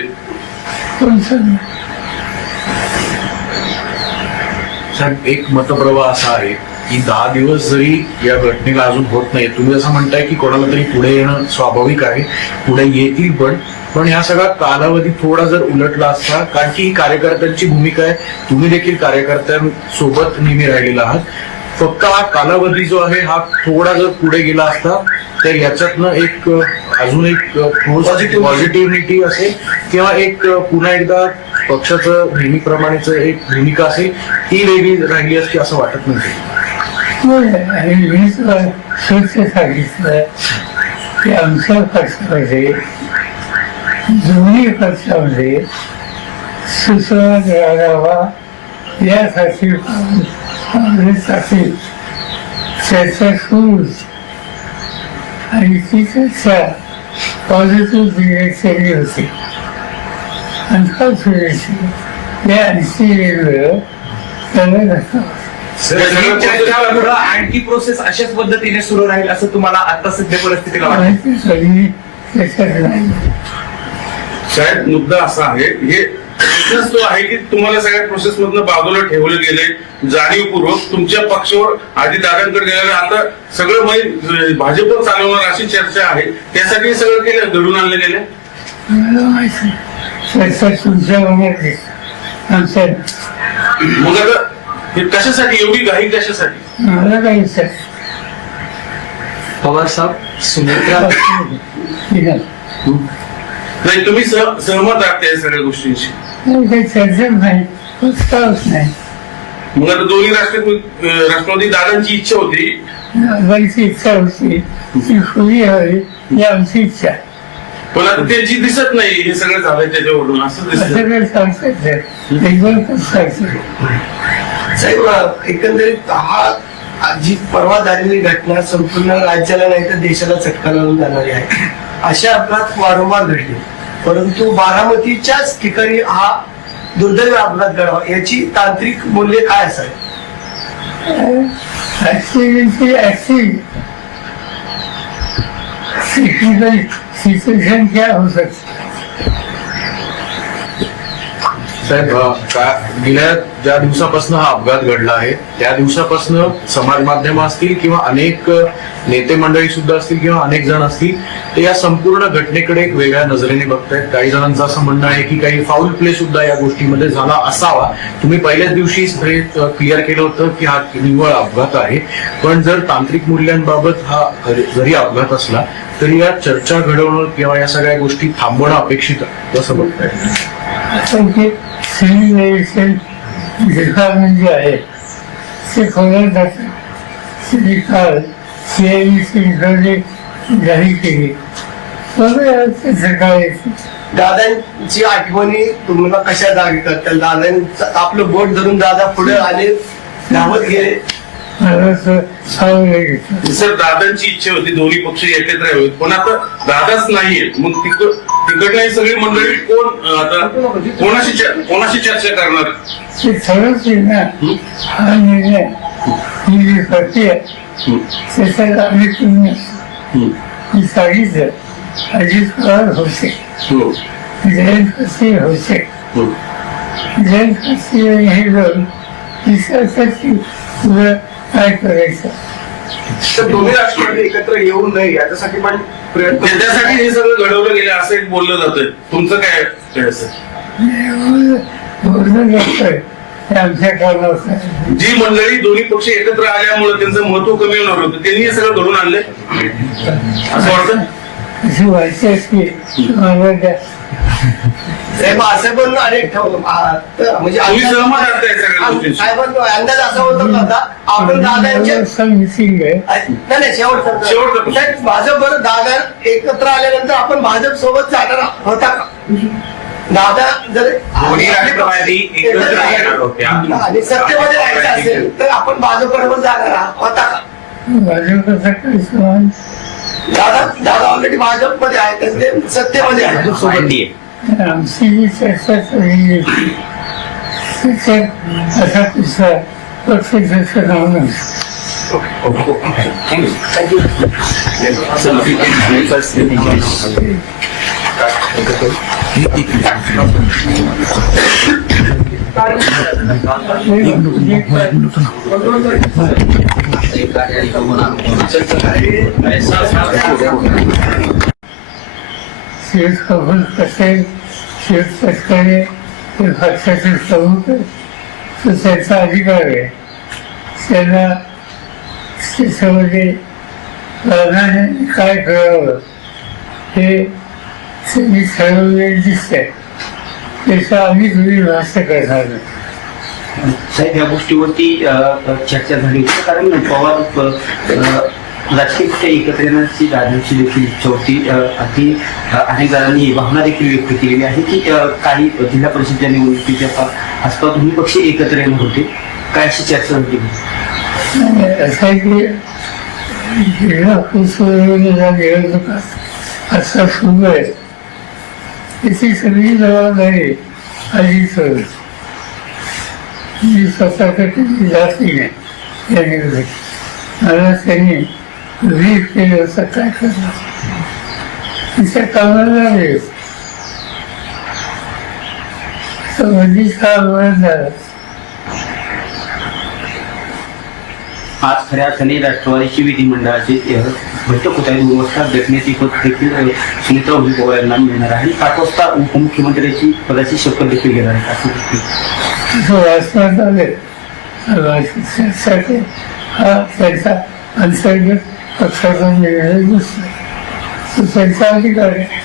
साहेब एक मतप्रवाह असा आहे की 10 दिवस जरी या घटनेला अजून होत नाही, तुम्ही असं म्हणताय की कोणाला तरी पुढे येणं स्वाभाविक आहे, पुढे येतील पण ह्या सगळा कालावधी थोडा जर उलटला असता, कारण की ही कार्यकर्त्यांची भूमिका आहे, तुम्ही देखील कार्यकर्त्यांसोबत नेहमी राहिलेला आहात. फक्त हा कालावधी जो आहे हा थोडा जर पुढे गेला असता तर याच्यातनं एक अजून एक पॉझिटिव्हिटी असेल किंवा एक पुन्हा एकदा पक्षाचं नेहमीप्रमाणेच एक भूमिका असेल ती वेगळी राहिली असती असं वाटत नाही. आणि मी स्वच्छ सांगितलं की आमच्या पक्षामध्ये दोन्ही पक्षामध्ये सुसंवाद राहावा यासाठी काँग्रेससाठी चर्चा सुरू होती आणि ती चर्चा पॉझिटिव्ह डिरेक्शनली होती. अनफॉर्च्युनेटली या आणखी वेगवेगळं त्याला नसतं. सर, ही चर्चा पुढं आणखी प्रोसेस अशाच पद्धतीने सुरू राहील असं तुम्हाला आता सध्या परिस्थितीला वाटतं? माहिती सगळी त्याच्यात नाही. साहेब मुद्दा असा आहे, हे business तो आहे की तुम्हाला सगळ्या प्रोसेस मधनं बाजूला ठेवलं गेले जाणीवपूर्वक तुमच्या पक्षावर आधी दादांकडे गेलेलं, आता सगळं भाजप चालवणार अशी चर्चा आहे, त्यासाठी हे सगळं केलं घडून आणलं गेलं. मला माहिती चर्चा तुमच्या वगैरे आमच्या मग आता हे कशासाठी एवढी घाई कशासाठी? मला काही विचार पवार साहब, सुनेत्रा नाही तुम्ही सहमत आहात त्या सगळ्या गोष्टींशी? काही चर्चा नाही, प्रस्तावच नाही. मग आता दोन्ही राष्ट्रवादी दादांची इच्छा होती, आमची इच्छा होती ती खुली हवी ही आमची इच्छा. पण आता त्याची दिसत नाही हे सगळं झालंय त्याच्यावरून असं दिसत. असं काही सांगतात एकदम सांगतो. साहेब एकंदरीत हा जी परवा झालेली घटना संपूर्ण राज्याला नाही तर देशाला चटका लावून जाणारी आहे. अशा अपघात वारंवार घडले, परंतु बारामतीच्याच ठिकाणी हा दुर्दैवी अपघात घडावा याची तांत्रिक मूल्य काय असावी? सिच्युएशन क्या हो सकती? साहेब गेल्या ज्या दिवसापासून हा अपघात घडला आहे त्या दिवसापासून समाज माध्यम असतील किंवा अनेक नेते मंडळी सुद्धा असतील किंवा अनेक जण असतील ते या संपूर्ण घटनेकडे एक वेगळ्या नजरेने बघतायत. काही जणांचं असं म्हणणं आहे की काही फाऊल प्ले सुद्धा या गोष्टीमध्ये झाला असावा. तुम्ही पहिल्याच दिवशी क्लिअर केलं होतं की हा निव्वळ अपघात आहे, पण जर तांत्रिक मूल्यांबाबत हा जरी अपघात असला तरी या चर्चा घडवणं किंवा या सगळ्या गोष्टी थांबवणं अपेक्षित आहे, कसं बघताय? सिव्हिल एव्हिएशन डिपार्टमेंट जे आहे ते खोल्यात जातं. काल CIDC जाहीर केली सकाळी. दादांची आठवणी तुम्हाला कशा जागी करतात? दादांचं आपलं बोट धरून दादा पुढे आले, धावत गेले. सर दादांची इच्छा होती दोन्ही पक्ष एकत्र यावेत, पण आता दादाच नाहीये, मग तिकडली सगळी मंडळी कोण आता कोणाशी चर्चा करणार? ते ठरवते ना हा निर्णय ही जी प्रक्रिया त्याच्यात आम्ही तुम्ही सांगितलं. अजित पवार होते, जयंत पाटील होते, जयंत पाटील हे जाऊन विचारतात तुला काय करायचं. तर दोन्ही राष्ट्रवादी एकत्र येऊ नये याच्यासाठी पण प्रयत्न, त्याच्यासाठी हे सगळं घडवलं गेलं असं एक बोललं जातंय. तुमचं काय असं? बोलणं जातंय आमच्या कामावर. जी मंडळी दोन्ही पक्ष एकत्र आल्यामुळे त्यांचं महत्व कमी होणार होतं त्यांनी हे सगळं घडून आणलंय असं वाटतं. अशी व्हायची असते मला त्या साहेब असं पण अनेक म्हणजे तुम्ही सहमत आहात त्या सगळ्या गोष्टींशी? साहेब अंदाज असा होता का आपण दादांच्या मिसिंग आहे. नाही शेवटचं साहेब भाजप बरोबर दादा एकत्र आल्यानंतर आपण भाजप सोबत जाणार होता का? दादा जर दोन्ही राष्ट्रवादी एकत्र येणार होत्या आणि सत्तेमध्ये राहायचं असेल तर आपण भाजप बरोबर जाणार होता का? भाजपचा काही सवाल दादा ऑलरेडी भाजपमध्ये आहे, त्यांचे सत्तेमध्ये आहे. आमची जी चर्चा चालली त्याच्यात असा कुठला पक्षाचं नाव नसतं. शेख कबूल पटेल, शेख पटकरे हे पक्षाचे प्रमुख आहेत, तर त्याचा अधिकार आहे. त्यांना त्याच्यामध्ये प्राधान्याने काय करावं हे त्यांनी ठरवलेले दिसतंय. त्याचा आम्ही तुम्ही भाष्य करणार नाही. साहेब या गोष्टीवरती चर्चा झाली होती, कारण पवार राजकीय पक्ष एकत्र येण्याची दादांची देखील इच्छा होती. अगदी अनेक जणांनी भावना देखील व्यक्त केलेली आहे की काही जिल्हा परिषदेच्या निवडणुकीच्या भाजपा दोन्ही पक्ष एकत्र येणार होते, काय अशी चर्चा होती? असं आहे की जिल्हा परिषदेच्या निवडणुकात असा सुरू आहे त्याची सगळी जबाबदारी अजित मी स्वतःकडे जाती नाही या निवडणुकीत. मला त्यांनी रीड केलं असं काय करणार तिच्या कामाला वेळ झाला. आज खऱ्या अर्थाने राष्ट्रवादीची विधिमंडळाची बैठक होत आहे. 2 वाजता गटनेते पद देखील सुनेत्रा पवार यांना मिळणार आहे. 5 वाजता उपमुख्यमंत्र्याची पदाची शपथ देखील घेणार आहे असं वाचण्यात आले साठी हा त्यांचा अंतर्गत पक्षाचा निर्णय दिसला तो त्यांचा अधिकार आहे.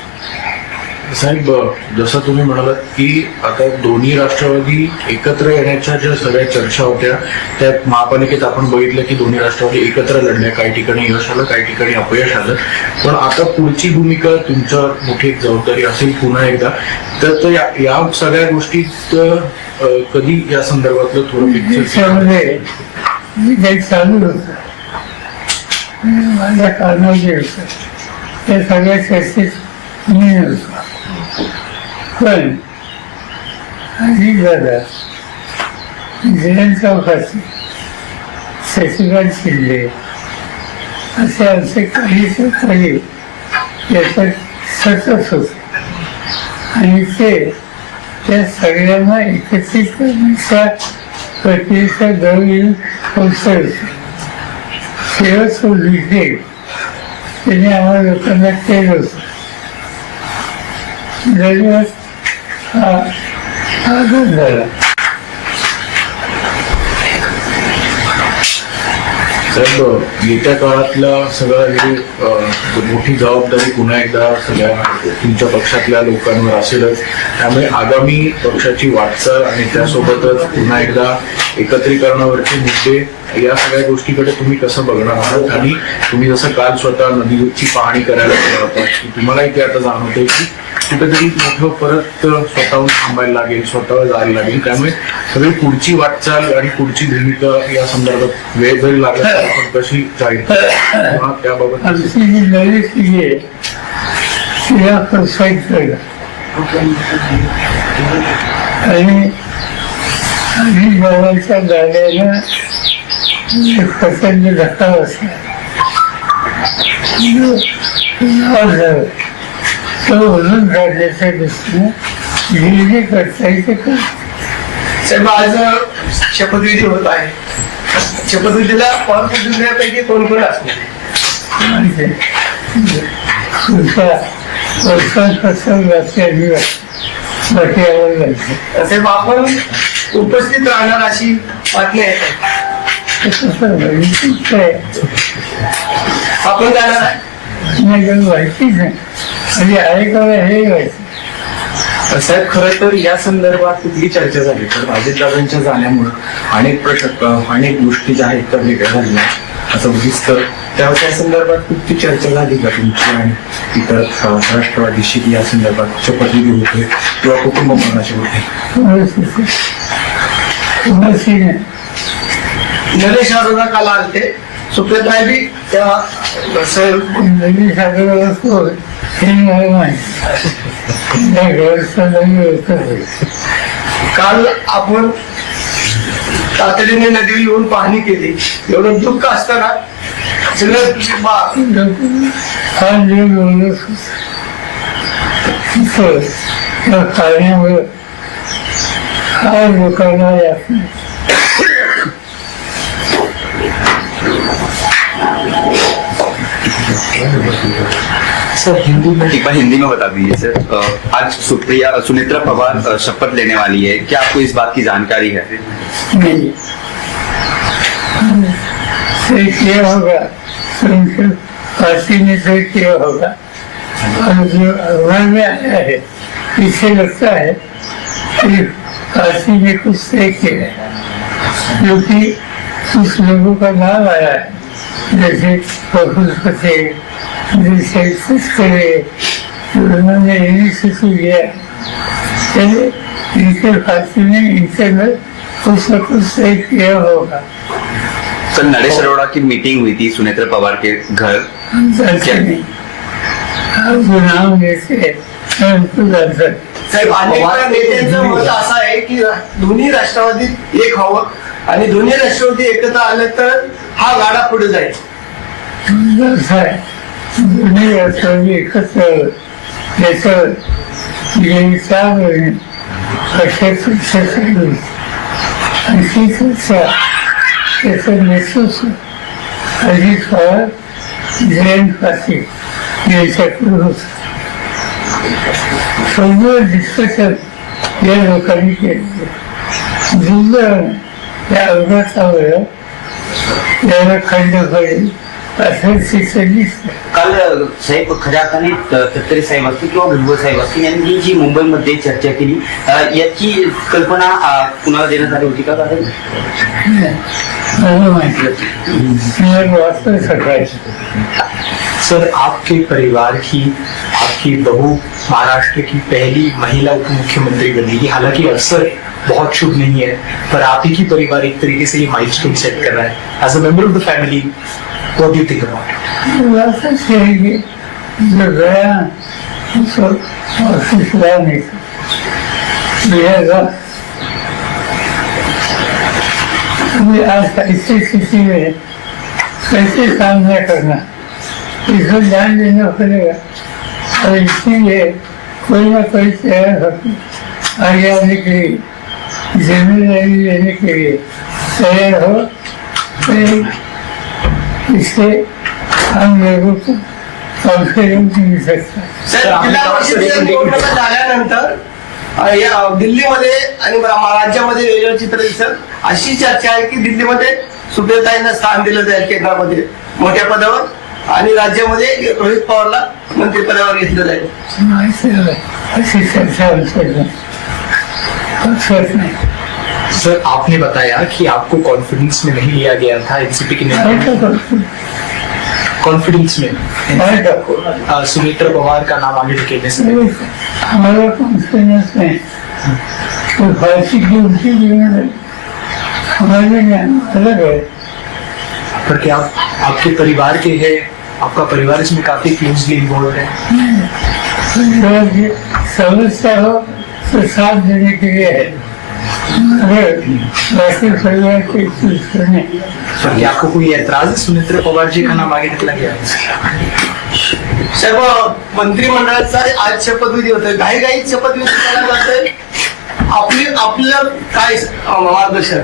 साहेब, जसं तुम्ही म्हणालात की आता दोन्ही राष्ट्रवादी एकत्र येण्याच्या ज्या सगळ्या चर्चा होत्या त्यात महापालिकेत आपण बघितलं की दोन्ही राष्ट्रवादी एकत्र लढल्या. काही ठिकाणी यश आलं, काही ठिकाणी अपयश आलं. पण आता पुढची भूमिका तुमच्यावर मोठी एक जबाबदारी असेल पुन्हा एकदा. तर या सगळ्या गोष्टीत कधी या संदर्भातलं थोडं त्याच्यामध्ये मी काही चालू होतं माझ्या कारणाचे होतं त्या सगळ्या चर्चेत मी नव्हतो. पण अजित दादा, जयंत चौकासी, शशिकांत शिंदे असे आमचे काही सहकारी याच्यात सतत होते आणि ते त्या सगळ्यांना एकत्रित करण्याच्या प्रक्रियेचा जवळ पोहोचत होते. शेवट लिहिले त्याने आम्हाला लोकांना केलं होतं. दरवेळेस हा आदर झाला. साहेब, येत्या काळातला सगळं हे मोठी जबाबदारी पुन्हा एकदा सगळ्या तुमच्या पक्षातल्या लोकांवर असेलच. त्यामुळे आगामी पक्षाची वाटचाल आणि त्यासोबतच पुन्हा एकदा एकत्रीकरणावरचे मुद्दे या सगळ्या गोष्टीकडे तुम्ही कसं बघणार आहात? आणि तुम्ही जसं काल स्वतः नदीची पाहणी करायला गेला होता की तुम्हालाही ते आता जाणवतंय की कुठेतरी मोठं परत स्वतःहून थांबायला लागेल, स्वतःवर जायला लागेल. त्यामुळे सगळी पुढची वाटचाल आणि पुढची भूमिका या संदर्भात वेळ जरी लागला तर आपण कशी जाहीर किंवा त्याबाबत आमची जी नवी पिढी आहे तिला प्रोत्साहित करणं आणि गावाच्या गाड्याला एक प्रचंड धक्का बसला तो म्हणून काढण्याच्या दृष्टीने जे करता येते कर. साहेब, आज शपथविधी होत आहे. शपथविधीला पक्षापैकी कोण कोण असणार? वर्षांपासून बाकी आम्हाला जायचं. साहेब, आपण उपस्थित राहणार अशी बातमी आहे. आपण जाणार आहे माहितीच नाही म्हणजे आहे का हे व्हायचं. साहेब, खरं तर या संदर्भात कुठली चर्चा झाली तर अजितदादांच्या जाण्यामुळं अनेक गोष्टी ज्या आहेत त्या वेगळ्या झाल्या असं दिसतं. त्या संदर्भात कुठली चर्चा झाली का तुमची आणि इतर राष्ट्रवादीशी या संदर्भात शपथविधी होते किंवा कुटुंब मरणाचे होते? नरेश अरोरा काल आलते, सुप्रिया बी तेव्हा नवीन सागर असतो हे मला माहिती. काल आपण तातडीने नदीवर येऊन पाहणी केली. एवढं दुःख असताना सगळं हा जे बोलत त्या पाण्यामुळे हा लोकांना यात सर हिंदी में एक बार हिंदी में बता दीजिए सर। आज सुनेत्रा पवार शपथ लेने वाली है, क्या आपको इस बात की जानकारी है? नहीं किया होगा उनके पार्टी ने तो किया होगा और जो अखबार में आया है इससे लगता है कि पार्टी ने कुछ तय किया है क्योंकि कुछ लोगों का नाम आया है जैसे प्रफुल्ल पटेल, जैसे उन्होंने इनिशिएटिव लिया चलिए इनके फांसी में इनसे में कुछ न कुछ सही किया होगा। सर नरेश अरोड़ा की मीटिंग हुई थी सुनेत्र पवार के घर। हम जानते नहीं, आप नाम लेते मैं उनको जानता नहीं। साहेब अनेक वेळा नेत्यांचं मत असं आहे की दोन्ही राष्ट्रवादीत एक व्हावं आणि दोन्ही राष्ट्रवादी एकत्र आलं तर हा गाडा पुढे जाईल. असं आहे, दोन्ही राष्ट्रवादी एकत्र याच्यावर गेली 4 महिने पक्षाची चर्चा झाली आणि ती चर्चा त्याचं नेतृत्व अजित पवार, जयंत पाटील यांच्याकडून होतं. सर्व डिस्कशन या लोकांनी केले. दुर्दैवाने या अपघातामुळे याला खंड पडेल असं चित्र दिसतं. काल साहेब खऱ्या अर्थाने तत्करे साहेब असतील किंवा भुजबळ साहेब असतील यांनी जी मुंबईमध्ये चर्चा केली याची कल्पना कुणाला देण्यात आली होती का? मला माहिती मी वाचतोय सकाळी. सर आपके परिवार की आपकी बहू महाराष्ट्र की पहली महिला उप मुख्यमंत्री बनेगी, हालांकि अवसर बहुत शुभ नहीं है, पर आप ही की परिवार एक तरीके से ये माइलस्टोन सेट कर रहा है as a member of the family. What do you think about it? वाचत कहेंगे जो गया उसको ऑफिस लाने का अभी आज ऐसी स्थिति में कैसे सामना करना इसको ध्यान देना पड़ेगा और इसीलिए कोई ना कोई तैयार होकर आगे आने के लिए जिम्मेदारी लेने के लिए तैयार हो. इससे हम लोगों को कॉन्फिडेंस मिल सकता है. साहेब जिल्हा परिषदेच्या निवडणुका झाल्यानंतर या दिल्लीमध्ये आणि राज्यामध्ये वेगळं चित्र दिसत. अशी चर्चा आहे की दिल्लीमध्ये सुप्रियाताईंना स्थान दिलं जाईल केंद्रामध्ये मोठ्या पदावर आणि राज्यामध्ये रोहित पवारला मंत्रिपदावर घेतलं जाईल. ऐसी चर्चा नहीं. सर आपने बताया कि आपको कॉन्फिडेंस में नहीं लिया गया था एनसीपी के नेता. कॉन्फिडेंस में सुमित्रा पवार का नाम आगे ढकेलने से हमारा कॉन्फिडेंस नहीं तो फांसी की उनकी जिम्मेदारी हमारे ज्ञान अलग है. पर क्या आपके परिवार के है, आपका परिवार इसमें काफी क्लोजली इन्वॉल्व है? समस्या हो तो साथ देने के लिए है, अगर बाकी परिवार के नहीं. सर क्या आपको कोई ऐतराज है सुमित्रा पवार जी का नाम आगे ढकला गया? साहेब मंत्रिमंडळाचा आज शपथविधी होतोय, घाईघाईत शपथविधी केला जातोय. आपलं काय मार्गदर्शन?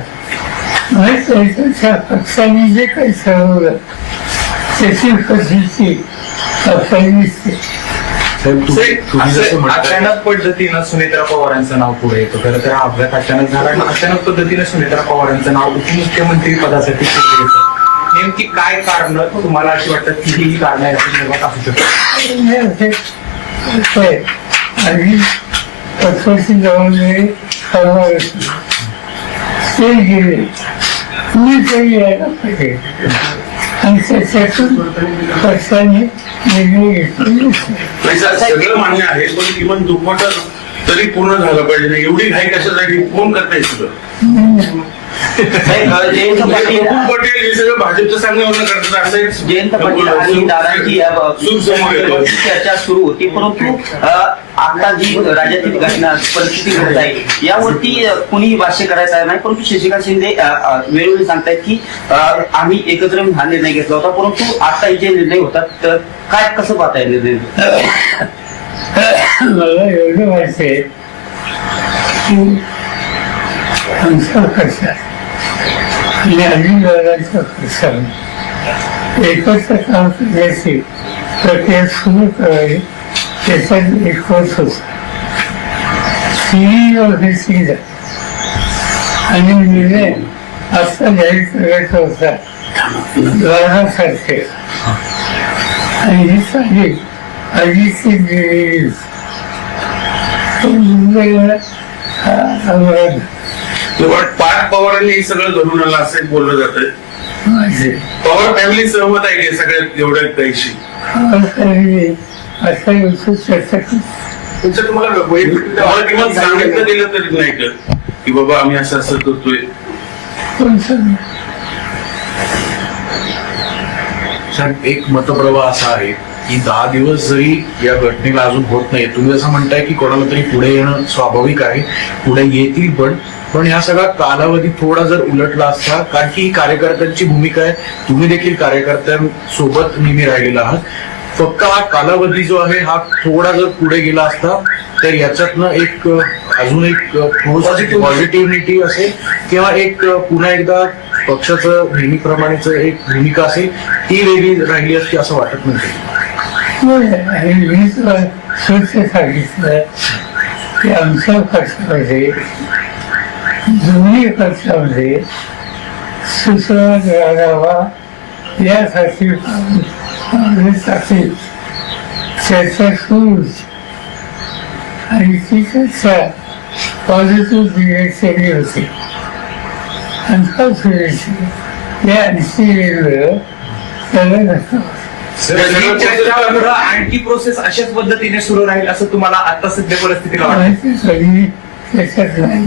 पक्षाने जे काही ठरवलं त्याची पद्धती फडणवीस तुम्ही जसं म्हणताय, अचानक पद्धतीनं सुनेत्रा पवारांचं नाव पुढे येतं. खरं तर हा अपघात अचानक झाला आणि अचानक पद्धतीनं सुनेत्रा पवारांचं नाव उपमुख्यमंत्री पदासाठी पुढे येतं. नेमकी काय कारण तुम्हाला अशी वाटतात की ही कारण आहे असं निर्माण असू शकतं? आणि पक्षाची जबाबदारी करणार ते गेले कुणीतरी यायला पाहिजे आणि त्याच्यातून पक्षाने निर्णय घेतले. सगळं मान्य आहे पण किमान दुपट तरी पूर्ण झालं पाहिजे ना. एवढी घाई कशासाठी कोण करताय सगळं? जयंत पाटील पटेल हे सगळं भाजपच्या सांगण्यावरून करतात असं जयंत पाटील आणि दादांची चर्चा सुरू होती, परंतु आता जी राज्यातील घटना परिस्थिती घडत आहे यावरती कुणीही भाष्य करायचं नाही. परंतु शशिकांत शिंदे वेळोवेळी सांगतायत की आम्ही एकत्र हा निर्णय घेतला होता, परंतु आता जे निर्णय होतात तर काय कसं पाहताय निर्णय? मला एवढं माहिती आहे की आमचा पक्ष आणि अजितदादांचा पक्ष एकत्र काम करण्याची प्रक्रिया सुरू करावी त्याच्यात एकवट होता. तिन्ही ऑफिसला आणि निर्णय असा जाहीर करायचा होता 12 तारखेला आणि ही तारीख अजितची दिलेली पार्थ पवारांनी हे सगळं घडून आलं असं बोललं जातंय. पवार फॅमिली सहमत आहे की सगळ्यात एवढ्या काहीशी? असा चर्चा तुमचं तुम्हाला वैयक्तिक मला किमान सांगितलं गेलं तरी नाही का की बाबा आम्ही असं असं करतोय. कोण सांगेल? साहेब, एक मतप्रवाह असा आहे की 10 दिवस जरी या घटनेला अजून होत नाही, तुम्ही असं म्हणताय की कोणाला तरी पुढे येणं स्वाभाविक आहे, पुढे येतील पण ह्या सगळा कालावधी थोडा जर उलटला असता, कारण की ही कार्यकर्त्यांची भूमिका आहे, तुम्ही देखील कार्यकर्त्यांसोबत नेहमी राहिलेला आहात, फक्त हा कालावधी जो आहे हा थोडा जर पुढे गेला असता तर याच्यातनं एक अजून एक पॉझिटिव्हिटी असेल किंवा एक पुन्हा एकदा पक्षाचं नेहमीप्रमाणेच एक भूमिका असेल ती वेगळी राहिली असती असं वाटत नाही. आणि मी तुला स्वच्छ सांगितलं की आमच्या पक्षामध्ये दोन्ही पक्षामध्ये सुसंवाद राहावा यासाठी काँग्रेससाठी चर्चा सुरूच आणि ती चर्चा पॉझिटिव्ह डिरेक्शनही होती. अनफॉर्च्युनेटली या वेगवेगळं त्याला नसतं. ही चर्चा पुढं आणखी प्रोसेस अशाच पद्धतीने सुरू राहील असं तुम्हाला आता सध्या परिस्थितीला वाटतं? माहिती कधी त्याच्यात नाही.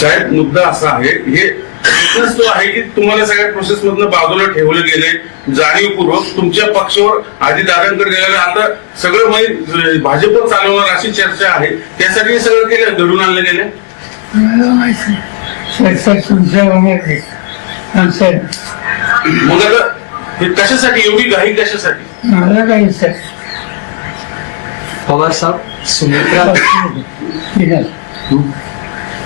साहेब, मुद्दा असा आहे, हे weakness तो आहे की तुम्हाला सगळ्या प्रोसेस मधनं बाजूला ठेवले गेले जाणीवपूर्वक. तुमच्या पक्षावर आधी दादांकडे गेलेलं आता सगळं भाजपवर चालवणार अशी चर्चा आहे, त्यासाठी हे सगळं केलं, घडून आणलं गेलं. मला माहिती चर्चा तुमच्या मनात आमच्या मग आता हे कशासाठी एवढी घाई कशासाठी? मला काही विचार पवार साहब, सुमित्रा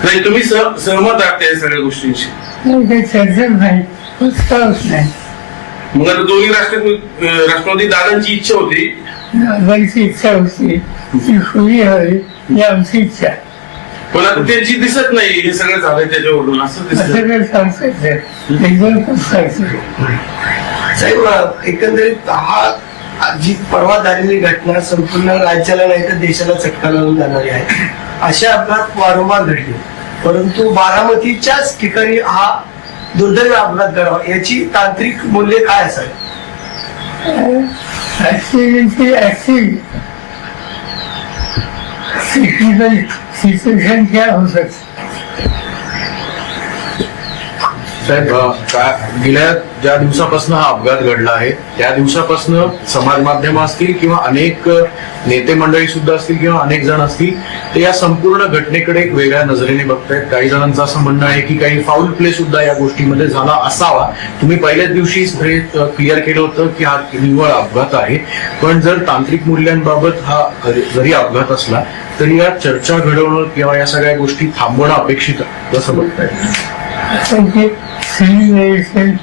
नाही, तुम्ही सहमत आहात त्या सगळ्या गोष्टींशी? काही चर्चा नाही, प्रस्तावच नाही. मग आता दोन्ही राष्ट्रवादी दादांची इच्छा होती, दादांची इच्छा होती ती खुली हवी ही आमची इच्छा. पण आता त्यांची दिसत नाही हे सगळं झालंय त्याच्यावरून असं दिसत. असं काही सांगता येत एकदम पण सांगतो. साहेब, एकंदरीत हा जी परवा झालेली घटना संपूर्ण राज्याला नाही तर देशाला चटका लावून जाणारी आहे. अशा अपघात वारंवार घडले, परंतु बारामतीच्याच ठिकाणी हा दुर्दैवी अपघात घडावा याची तांत्रिक मूल्य काय असावी? टेक्निकल सिच्युएशन क्या हो सकती? साहेब, गेल्या ज्या दिवसापासून हा अपघात घडला आहे त्या दिवसापासून समाज माध्यम असतील किंवा अनेक नेते मंडळी सुद्धा असतील किंवा अनेक जण असतील ते या संपूर्ण घटनेकडे एक वेगळ्या नजरेने बघतायत. काही जणांचं असं म्हणणं आहे की काही फाऊल प्ले सुद्धा या गोष्टीमध्ये झाला असावा. तुम्ही पहिल्याच दिवशी हे क्लिअर केलं होतं की हा निव्वळ अपघात आहे, पण जर तांत्रिक मूल्यांबाबत हा जरी अपघात असला तरी या चर्चा घडवणं किंवा या सगळ्या गोष्टी थांबवणं अपेक्षित आहे असं बघताय. सिव्हिल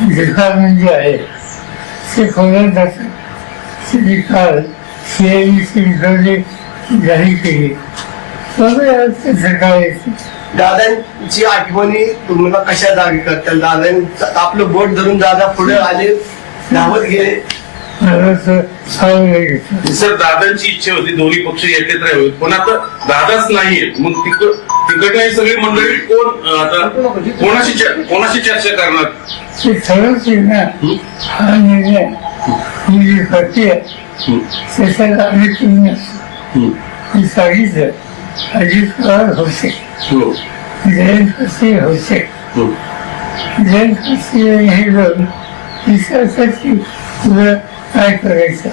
डिपार्टमेंट जे आहे ते खोल्यात जातात. ते काल CIDC जाहीर केली. सकाळी दादांची आठवणी तुम्हाला कशा जागी करतात? दादांचं आपलं बोट धरून दादा पुढे आले, धावत गेले. सर, दादांची इच्छा होती दोन्ही पक्ष एकत्र यावेत, पण आता दादाच नाहीये. मग तिकडे सगळी मंडळी कोण आता कोणाशी चर्चा करणार? ते ठरवते ना हा निर्णय ही जी प्रक्रिया त्याच्यात आम्ही तुम्ही असतो सांगितलं. अजित पवार होते, जयंत पाटील होते. जयंत पाटील हे जाऊन विचारसाठी तुला काय करायचं?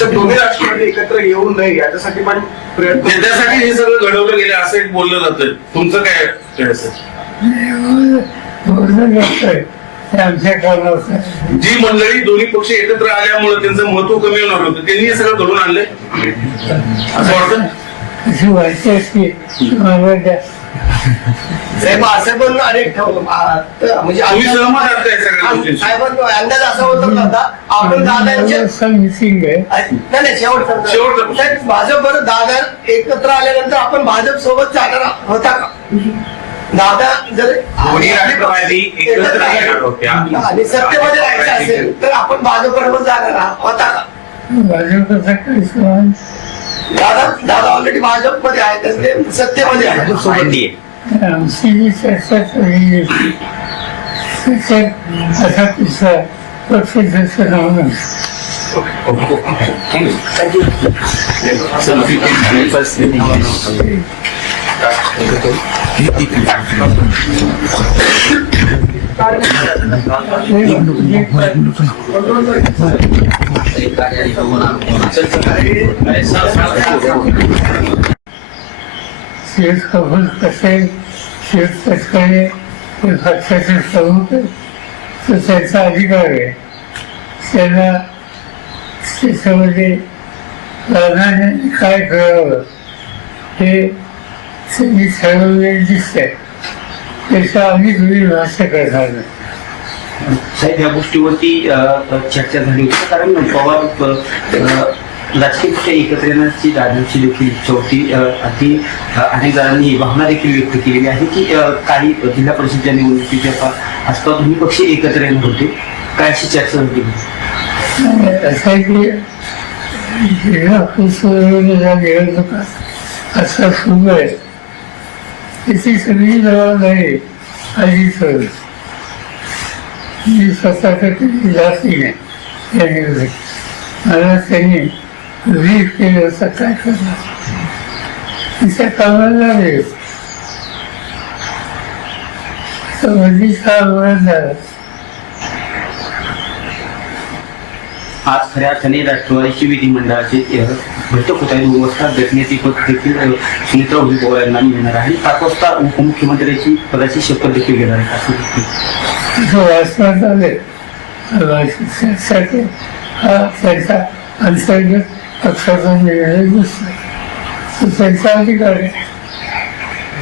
तर दोन्ही राष्ट्रवादी एकत्र येऊ नये याच्यासाठी पण प्रयत्न. त्याच्यासाठी हे सगळं घडवलं गेलं असं एक बोललं जातं. तुमचं काय असं? बोलणं नसतंय ते आमच्या कामावर. जी मंडळी दोन्ही पक्ष एकत्र आल्यामुळे त्यांचं महत्व कमी होणार होतं त्यांनी हे सगळं घडून आणलंय असं वाटतं. अशी माहिती असते मला द्या. साहेब, असं पण अनेक म्हणजे तुम्ही सहमत आहात त्या सगळ्या गोष्टींशी? साहेबांचा अंदाज असा होता दादा आपण दादांच्या मिसिंग आहे. नाही शेवटचा साहेब, भाजप दादा एकत्र आल्यानंतर आपण भाजप सोबत जाणार होता का? दादा जर दोन्ही राष्ट्रवादी एकत्र येणार होत्या आणि सत्तेमध्ये राहायचं असेल तर आपण भाजप बरोबर जाणार होता का? भाजपचा काही सवाल दादा ऑलरेडी भाजप मध्ये आहे, त्यांचे सत्तेमध्ये आहे. आमची जी चर्चा चालली त्याच्यात असा तिसरा पक्ष त्याचं नाव नसतं. शेत कबूल कसे शेत कचकणे हे पक्षाचे प्रमुख आहे. तो त्यांचा अधिकार आहे. त्यांना त्याच्यामध्ये प्राधान्याने काय करावं हे त्यांनी ठरवलेले दिसतंय. त्याचा आम्ही तुम्ही भाष्य करणार नाही. साहेब या गोष्टीवरती चर्चा झाली होती कारण पवार राजकीय पक्ष एकत्र येण्याची दादांची देखील इच्छा होती. अगदी अनेक जणांनी भावना देखील व्यक्त केलेली आहे की काही जिल्हा परिषदेच्या निवडणुकीच्या आसपास दोन्ही पक्ष एकत्र येणार होते. काय अशी चर्चा होती? असं आहे की जिल्हा परिषदेच्या निवडणुका असं सुरू आहे त्याची सगळी जबाबदारी अजित मी स्वतः कधी जाती नाही या निवडणुकीत. मला त्यांनी रीफ केलं असं काय करणार तिच्या कामाला लागेल. मधीचा आव्हान झाला. आज खऱ्या अर्थाने राष्ट्रवादीची विधिमंडळाची बैठक होत आहे. 2 वाजता गटनेते पद देखील सुनेत्रा पवार यांना मिळणार आहे. 5 वाजता उपमुख्यमंत्र्याची पदाची शपथ देखील घेणार आहे असं वाचण्यात आले हा त्यांचा अंतर्गत पक्षाचा निर्णय दिसला. तो त्यांचा अधिकार आहे.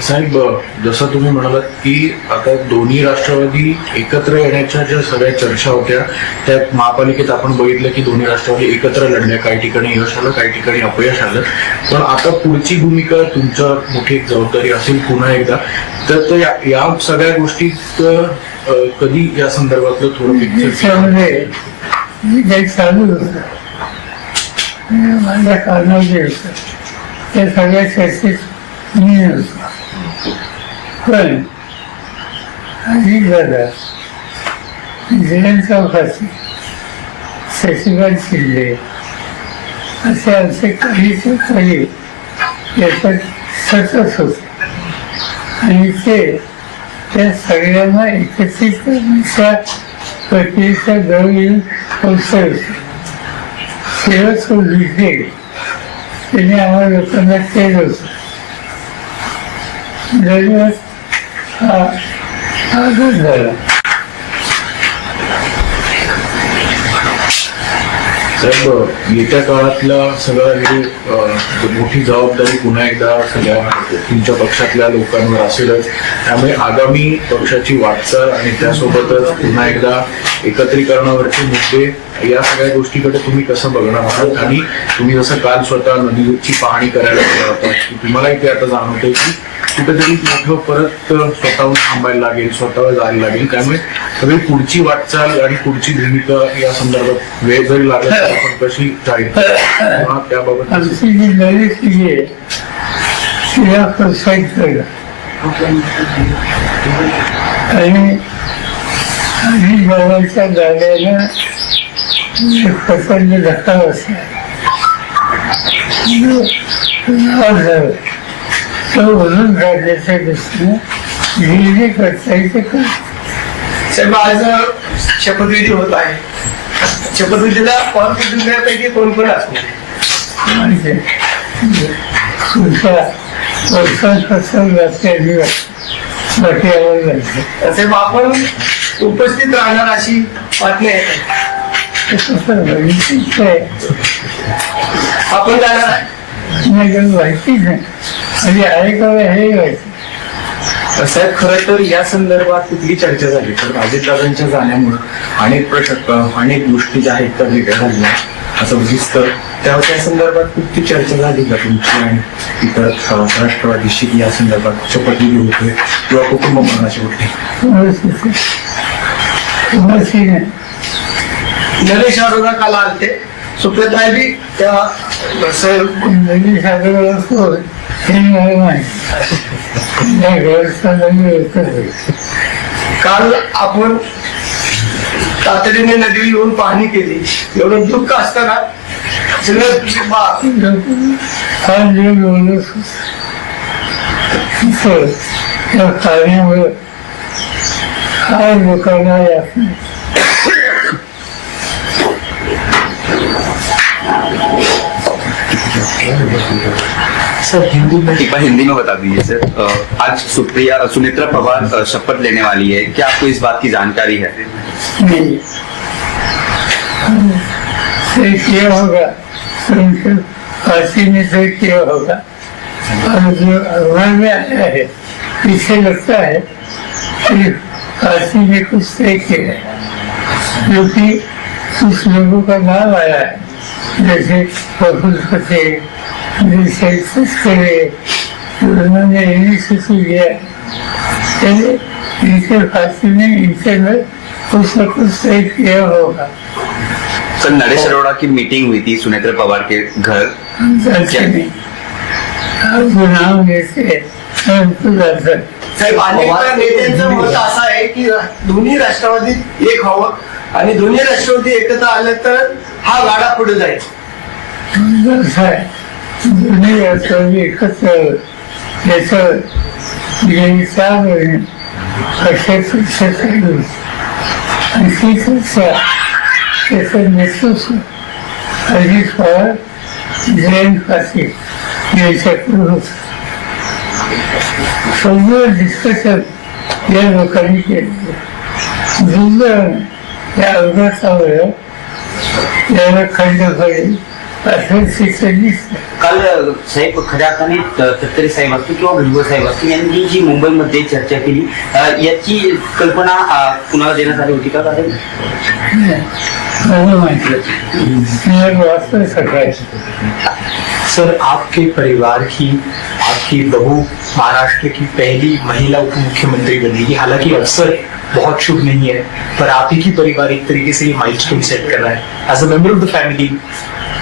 साहेब, जसं तुम्ही म्हणालात की आता दोन्ही राष्ट्रवादी एकत्र येण्याच्या ज्या सगळ्या चर्चा होत्या त्या महापालिकेत आपण बघितलं की दोन्ही राष्ट्रवादी एकत्र लढल्या. काही ठिकाणी यश आलं, काही ठिकाणी अपयश आलं. पण आता पुढची भूमिका तुमच्या मोठी एक जबाबदारी असेल पुन्हा एकदा. तर या सगळ्या गोष्टीत कधी या संदर्भातलं थोडं त्याच्यामध्ये जे काही चालू होतं माझ्या कानावर होतं त्या सगळ्या चर्चेत मी नव्हतो. पण अजित दादा, जयंत चौकासी, शशिकांत शिंदे असे आमचे काही याच्यात सतत होते आणि ते त्या सगळ्यांना एकत्रित करण्याच्या प्रक्रियेचा जवळ पोहोचले होते. शेवट तो लिहिले त्याने आम्हाला लोकांना केलं होतं. दरम्यान हा आघात झाला. साहेब, येत्या काळातला सगळा ही मोठी जबाबदारी पुन्हा एकदा सगळ्या तुमच्या पक्षातल्या लोकांवर असेलच. त्यामुळे आगामी पक्षाची वाटचाल आणि त्यासोबतच पुन्हा एकदा एकत्रीकरणावरचे मुद्दे या सगळ्या गोष्टीकडे तुम्ही कसं बघणार आहात? आणि तुम्ही जसं काल स्वतः नदीची पाहणी करायला गेला होता की तुम्हालाही ते आता जाणवतंय की कुठेतरी मोठं परत स्वतःहून थांबायला लागेल, स्वतःवर जायला लागेल. त्यामुळे सगळी पुढची वाटचाल आणि पुढची भूमिका या संदर्भात वेळ जरी लागत आपण कशी जाईल त्याबाबत आमची जी लढाई आहे तिला प्रोत्साहित करणं आणि जवळच्या गाड्याला प्रचंड धक्का बसला. तो म्हणून राज्याच्या दृष्टीने जे जे करता येते कर. साहेब, आज शपथविधी होत आहे. शपथविधीला पवारपैकी कोण कोण असणार? म्हणजे तुमच्या वर्षांपासून बाकी आवाज लागते. साहेब, आपण उपस्थित राहणार अशी बातमी आहे. आपण जाणार आहे माहितीच नाही म्हणजे ऐकावं हे व्हायचं. साहेब, खरं तर या संदर्भात कुठली चर्चा झाली तर अजितदादांच्या जाण्यामुळं अनेक गोष्टी ज्या आहेत त्या वेगळ्या झाल्या असं दिसतं. त्या संदर्भात कुठली चर्चा झाली का तुमची आणि इतर राष्ट्रवादीशी या संदर्भात शपथविधी होतोय किंवा कुटुंब मरणाची गोष्टी? नरेश अरोरा काल आलते. सुप्रियाताई बी तेव्हा नदी सागर असतो हे मला माहिती. काल आपण तातडीने नदीवर येऊन पाहणी केली. एवढं दुःख असताना सगळं हा जे बोलत त्या कार्यामुळे हा लोकांना यात सर हिंदी में एक बार हिंदी में बता दीजिए सर। आज सुनेत्रा पवार शपथ लेने वाली है, क्या आपको इस बात की जानकारी है? नहीं से किया होगा तो उनसे फांसी में से किया होगा। और जो अखबार में आया है इससे लगता है कि फांसी में कुछ तय किया है, क्योंकि कुछ लोगों का नाम आया है, जैसे प्रफुल्ल पटेल, जैसे तस्करे, उन्होंने यही सोच लिया है इनके फांसी में इनसे में कुछ न कुछ तय किया होगा। सर नरेश अरोड़ा की मीटिंग हुई थी सुनेत्रा पवार के घर, जानते नहीं आपको नाम देते हैं उनको जानते हैं। साहेब अनेक नेत्यांचं मत असं आहे की दोन्ही राष्ट्रवादीत एक व्हावं आणि दोन्ही राष्ट्रवादी एकत्र आले तर हा गाडा पुढे जाईल. असं आहे दोन्ही राष्ट्रवादी एकत्र याचं गेली 4 महिने पक्षाची चर्चा चालू आणि ती चर्चा त्याचं नेतृत्व अजित पवार जयंत पाटील यांच्याकडून होतं. सगळं डिस्कशन या लोकांनी केलं. दुर्दैवाने या अपघातामुळे याला खंड पडेल असं चित्र दिसतं. काल साहेब खऱ्या अर्थाने तत्करे साहेब असतील किंवा भुजबळ साहेब असतील यांनी जी मुंबईमध्ये चर्चा केली याची कल्पना कुणाला देण्यात आली होती का? मला माहिती मी वाचलं सकाळी. सर आपके परिवार की आपकी बहू महाराष्ट्र की पहली महिला उप मुख्यमंत्री बनेगी, हालांकि अवसर बहुत शुभ नहीं है, पर आप ही की परिवार एक तरीके से ये माइलस्टोन सेट कर रहा है as a member of the family.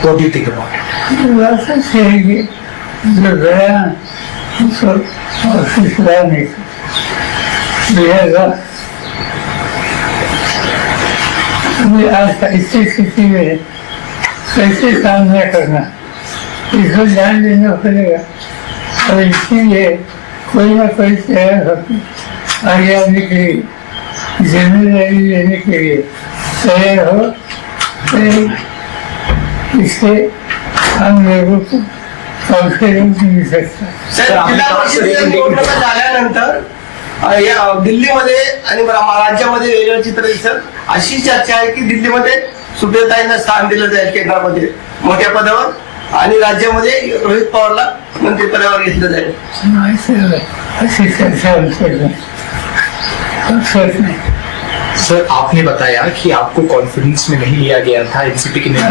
What do you think about it? असं कहेंगे जो गया उसको ऑफिस लाने लिहाजा अभी आज ऐसी स्थिति में कैसे सामना करना इसको ध्यान देना पड़ेगा और इसीलिए कोई ना कोई तैयार होकर आगे आने के लिए जिम्मेदारी लेने के लिए तैयार हो तो इससे हम लोगों को कॉन्फिडेंस मिल सकता है. साहेब जिल्हा परिषदेच्या निवडणुका झाल्यानंतर या दिल्लीमध्ये आणि राज्यामध्ये वेगळं चित्र दिसत. अशी चर्चा आहे की दिल्लीमध्ये सुप्रियाताईंना स्थान दिलं जाईल केंद्रामध्ये मोठ्या पदावर आणि राज्यामध्ये रोहित पवारला मंत्रिपदावर घेतलं जाईल. ऐसी चर्चा नहीं. सर आपने बताया कि आपको कॉन्फिडेंस में नहीं लिया गया था एनसीपी के नेता.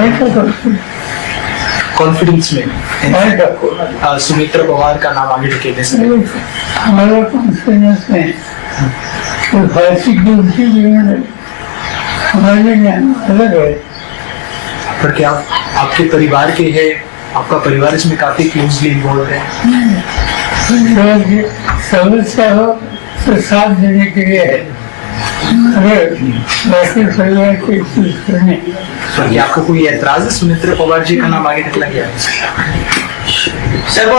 कॉन्फिडेंस में सुमित्रा पवार का नाम आगे ढकेलने से हमारा कॉन्फिडेंस में तो फांसी की उनकी जीवन हमारे ज्ञान अलग है. पर क्या आपके परिवार के है, आपका परिवार इसमें काफी क्लोजली इन्वॉल्व है? परिवार की समस्या हो तो साथ देने के लिए है, अगर बाकी परिवार की नहीं. पर क्या आपको कोई ऐतराज है सुमित्रा पवार जी का नाम आगे ढकला गया? साहेब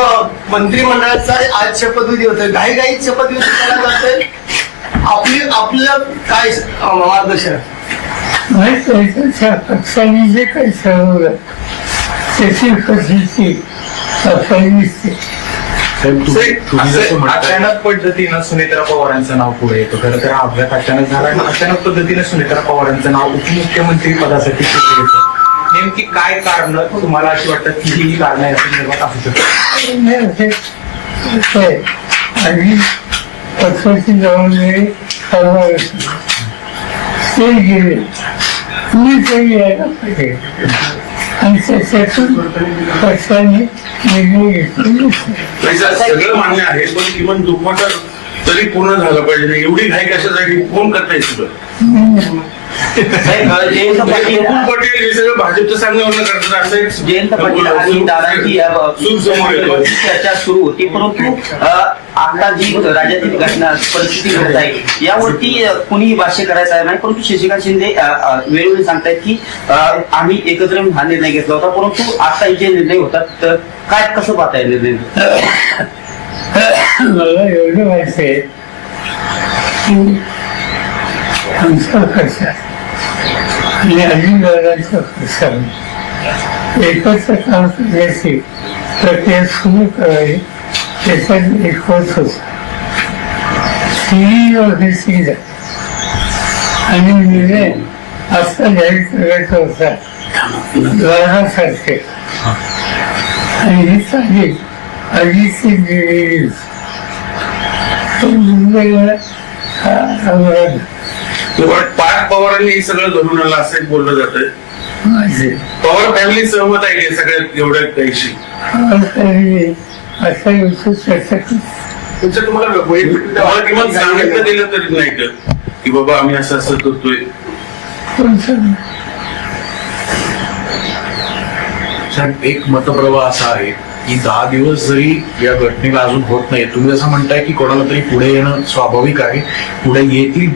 मंत्रिमंडळाचा आज शपथविधी होतोय, घाईघाईत शपथविधी केला जातोय. आपलं काय मार्गदर्शन? पक्षाने जे काही ठरवलं त्याची पद्धती आपल्याला दिसते. तुम्ही जसं म्हणताय अचानक पद्धतीनं सुनेत्रा पवारांचं नाव पुढे येतं. खरं तर हा अपघात अचानक झाला आणि अचानक पद्धतीने सुनेत्रा पवारांचं नाव उपमुख्यमंत्री पदासाठी पुढे येतं. नेमकी काय कारण तुम्हाला अशी वाटतं की ही कारण या संदर्भात असू शकतात? आणि पक्षाची जबाबदारी करणार ते गेले कुणीतरी यायला पाहिजे आणि त्याच्यातून पक्षाने निर्णय घेतले. सगळं मान्य आहे, पण किमान दुपार तरी पूर्ण झालं पाहिजे. नाही एवढी घाई कशासाठी कोण करताय सगळं? जयंत पाटील पटेल हे सगळं भाजपचं सांगण्यावरून करतात असं एक जयंत पाटील आणि दादांची सूर समोर येतो. चर्चा सुरू होती, परंतु आता जी राज्यातील घटना परिस्थिती घडत आहे यावरती कोणीही भाष्य करायचं नाही, परंतु शशिकांत शिंदे वेळोवेळी सांगतायत की आम्ही एकत्र येऊन हा निर्णय घेतला होता, परंतु आता जे निर्णय होतात तर काय कसं पाहताय निर्णय? मला एवढं माहिती आहे की आमचा पक्ष आणि अजितदादांचा पक्ष एकत्र काम करण्याची प्रक्रिया सुरू करावी त्याच्यात एकवट होता. तिन्ही ऑफिसची आणि निर्णय असा जाहीर करायचा होता 12 तारखेला आणि ही तारीख अजितची दिलेली मुंबईला पण पाच पवारांनी हे सगळं घडून आलं असं एक बोललं जातंय. माझे पवार फॅमिली सहमत आहे की सगळ्यात एवढ्या काहीशी? असा दिवशी चर्चा केली. तुमचं तुम्हाला तुम्हाला किमान सांगितलं दिलं तरी नाही का की बाबा आम्ही असं असं करतोय? कोणतं साहेब, एक मतप्रवाह असा आहे की 10 दिवस जरी या घटनेला अजून होत नाही, तुम्ही असं म्हणताय की कोणाला तरी पुढे येणं स्वाभाविक आहे, पुढे येतील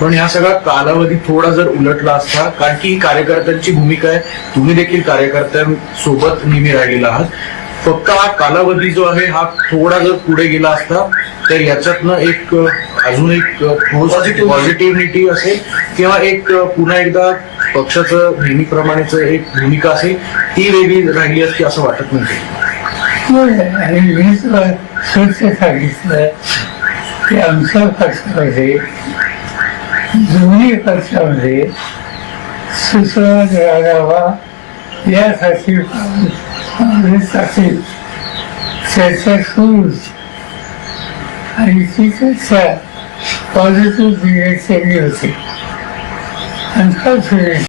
पण ह्या सगळा कालावधी थोडा जर उलटला असता, कारण की ही कार्यकर्त्यांची भूमिका आहे, तुम्ही देखील कार्यकर्त्यांसोबत नेहमी राहिलेला आहात, फक्त हा कालावधी जो आहे हा थोडा जर पुढे गेला असता तर याच्यातनं एक अजून एक पॉझिटिव्हिटी असेल किंवा एक पुन्हा एकदा पक्षाचं नेहमीप्रमाणेच एक भूमिका असेल ती वेगळी राहिली असती असं वाटत नाही. आणि मी स्वच्छ सांगितलं की आमच्या पक्षामध्ये दोन्ही पक्षामध्ये सुसंवाद राहावा यासाठी काँग्रेससाठी चर्चा सुरू आणि ती चर्चा पॉझिटिव्ह डिरेक्शनली होती. आणि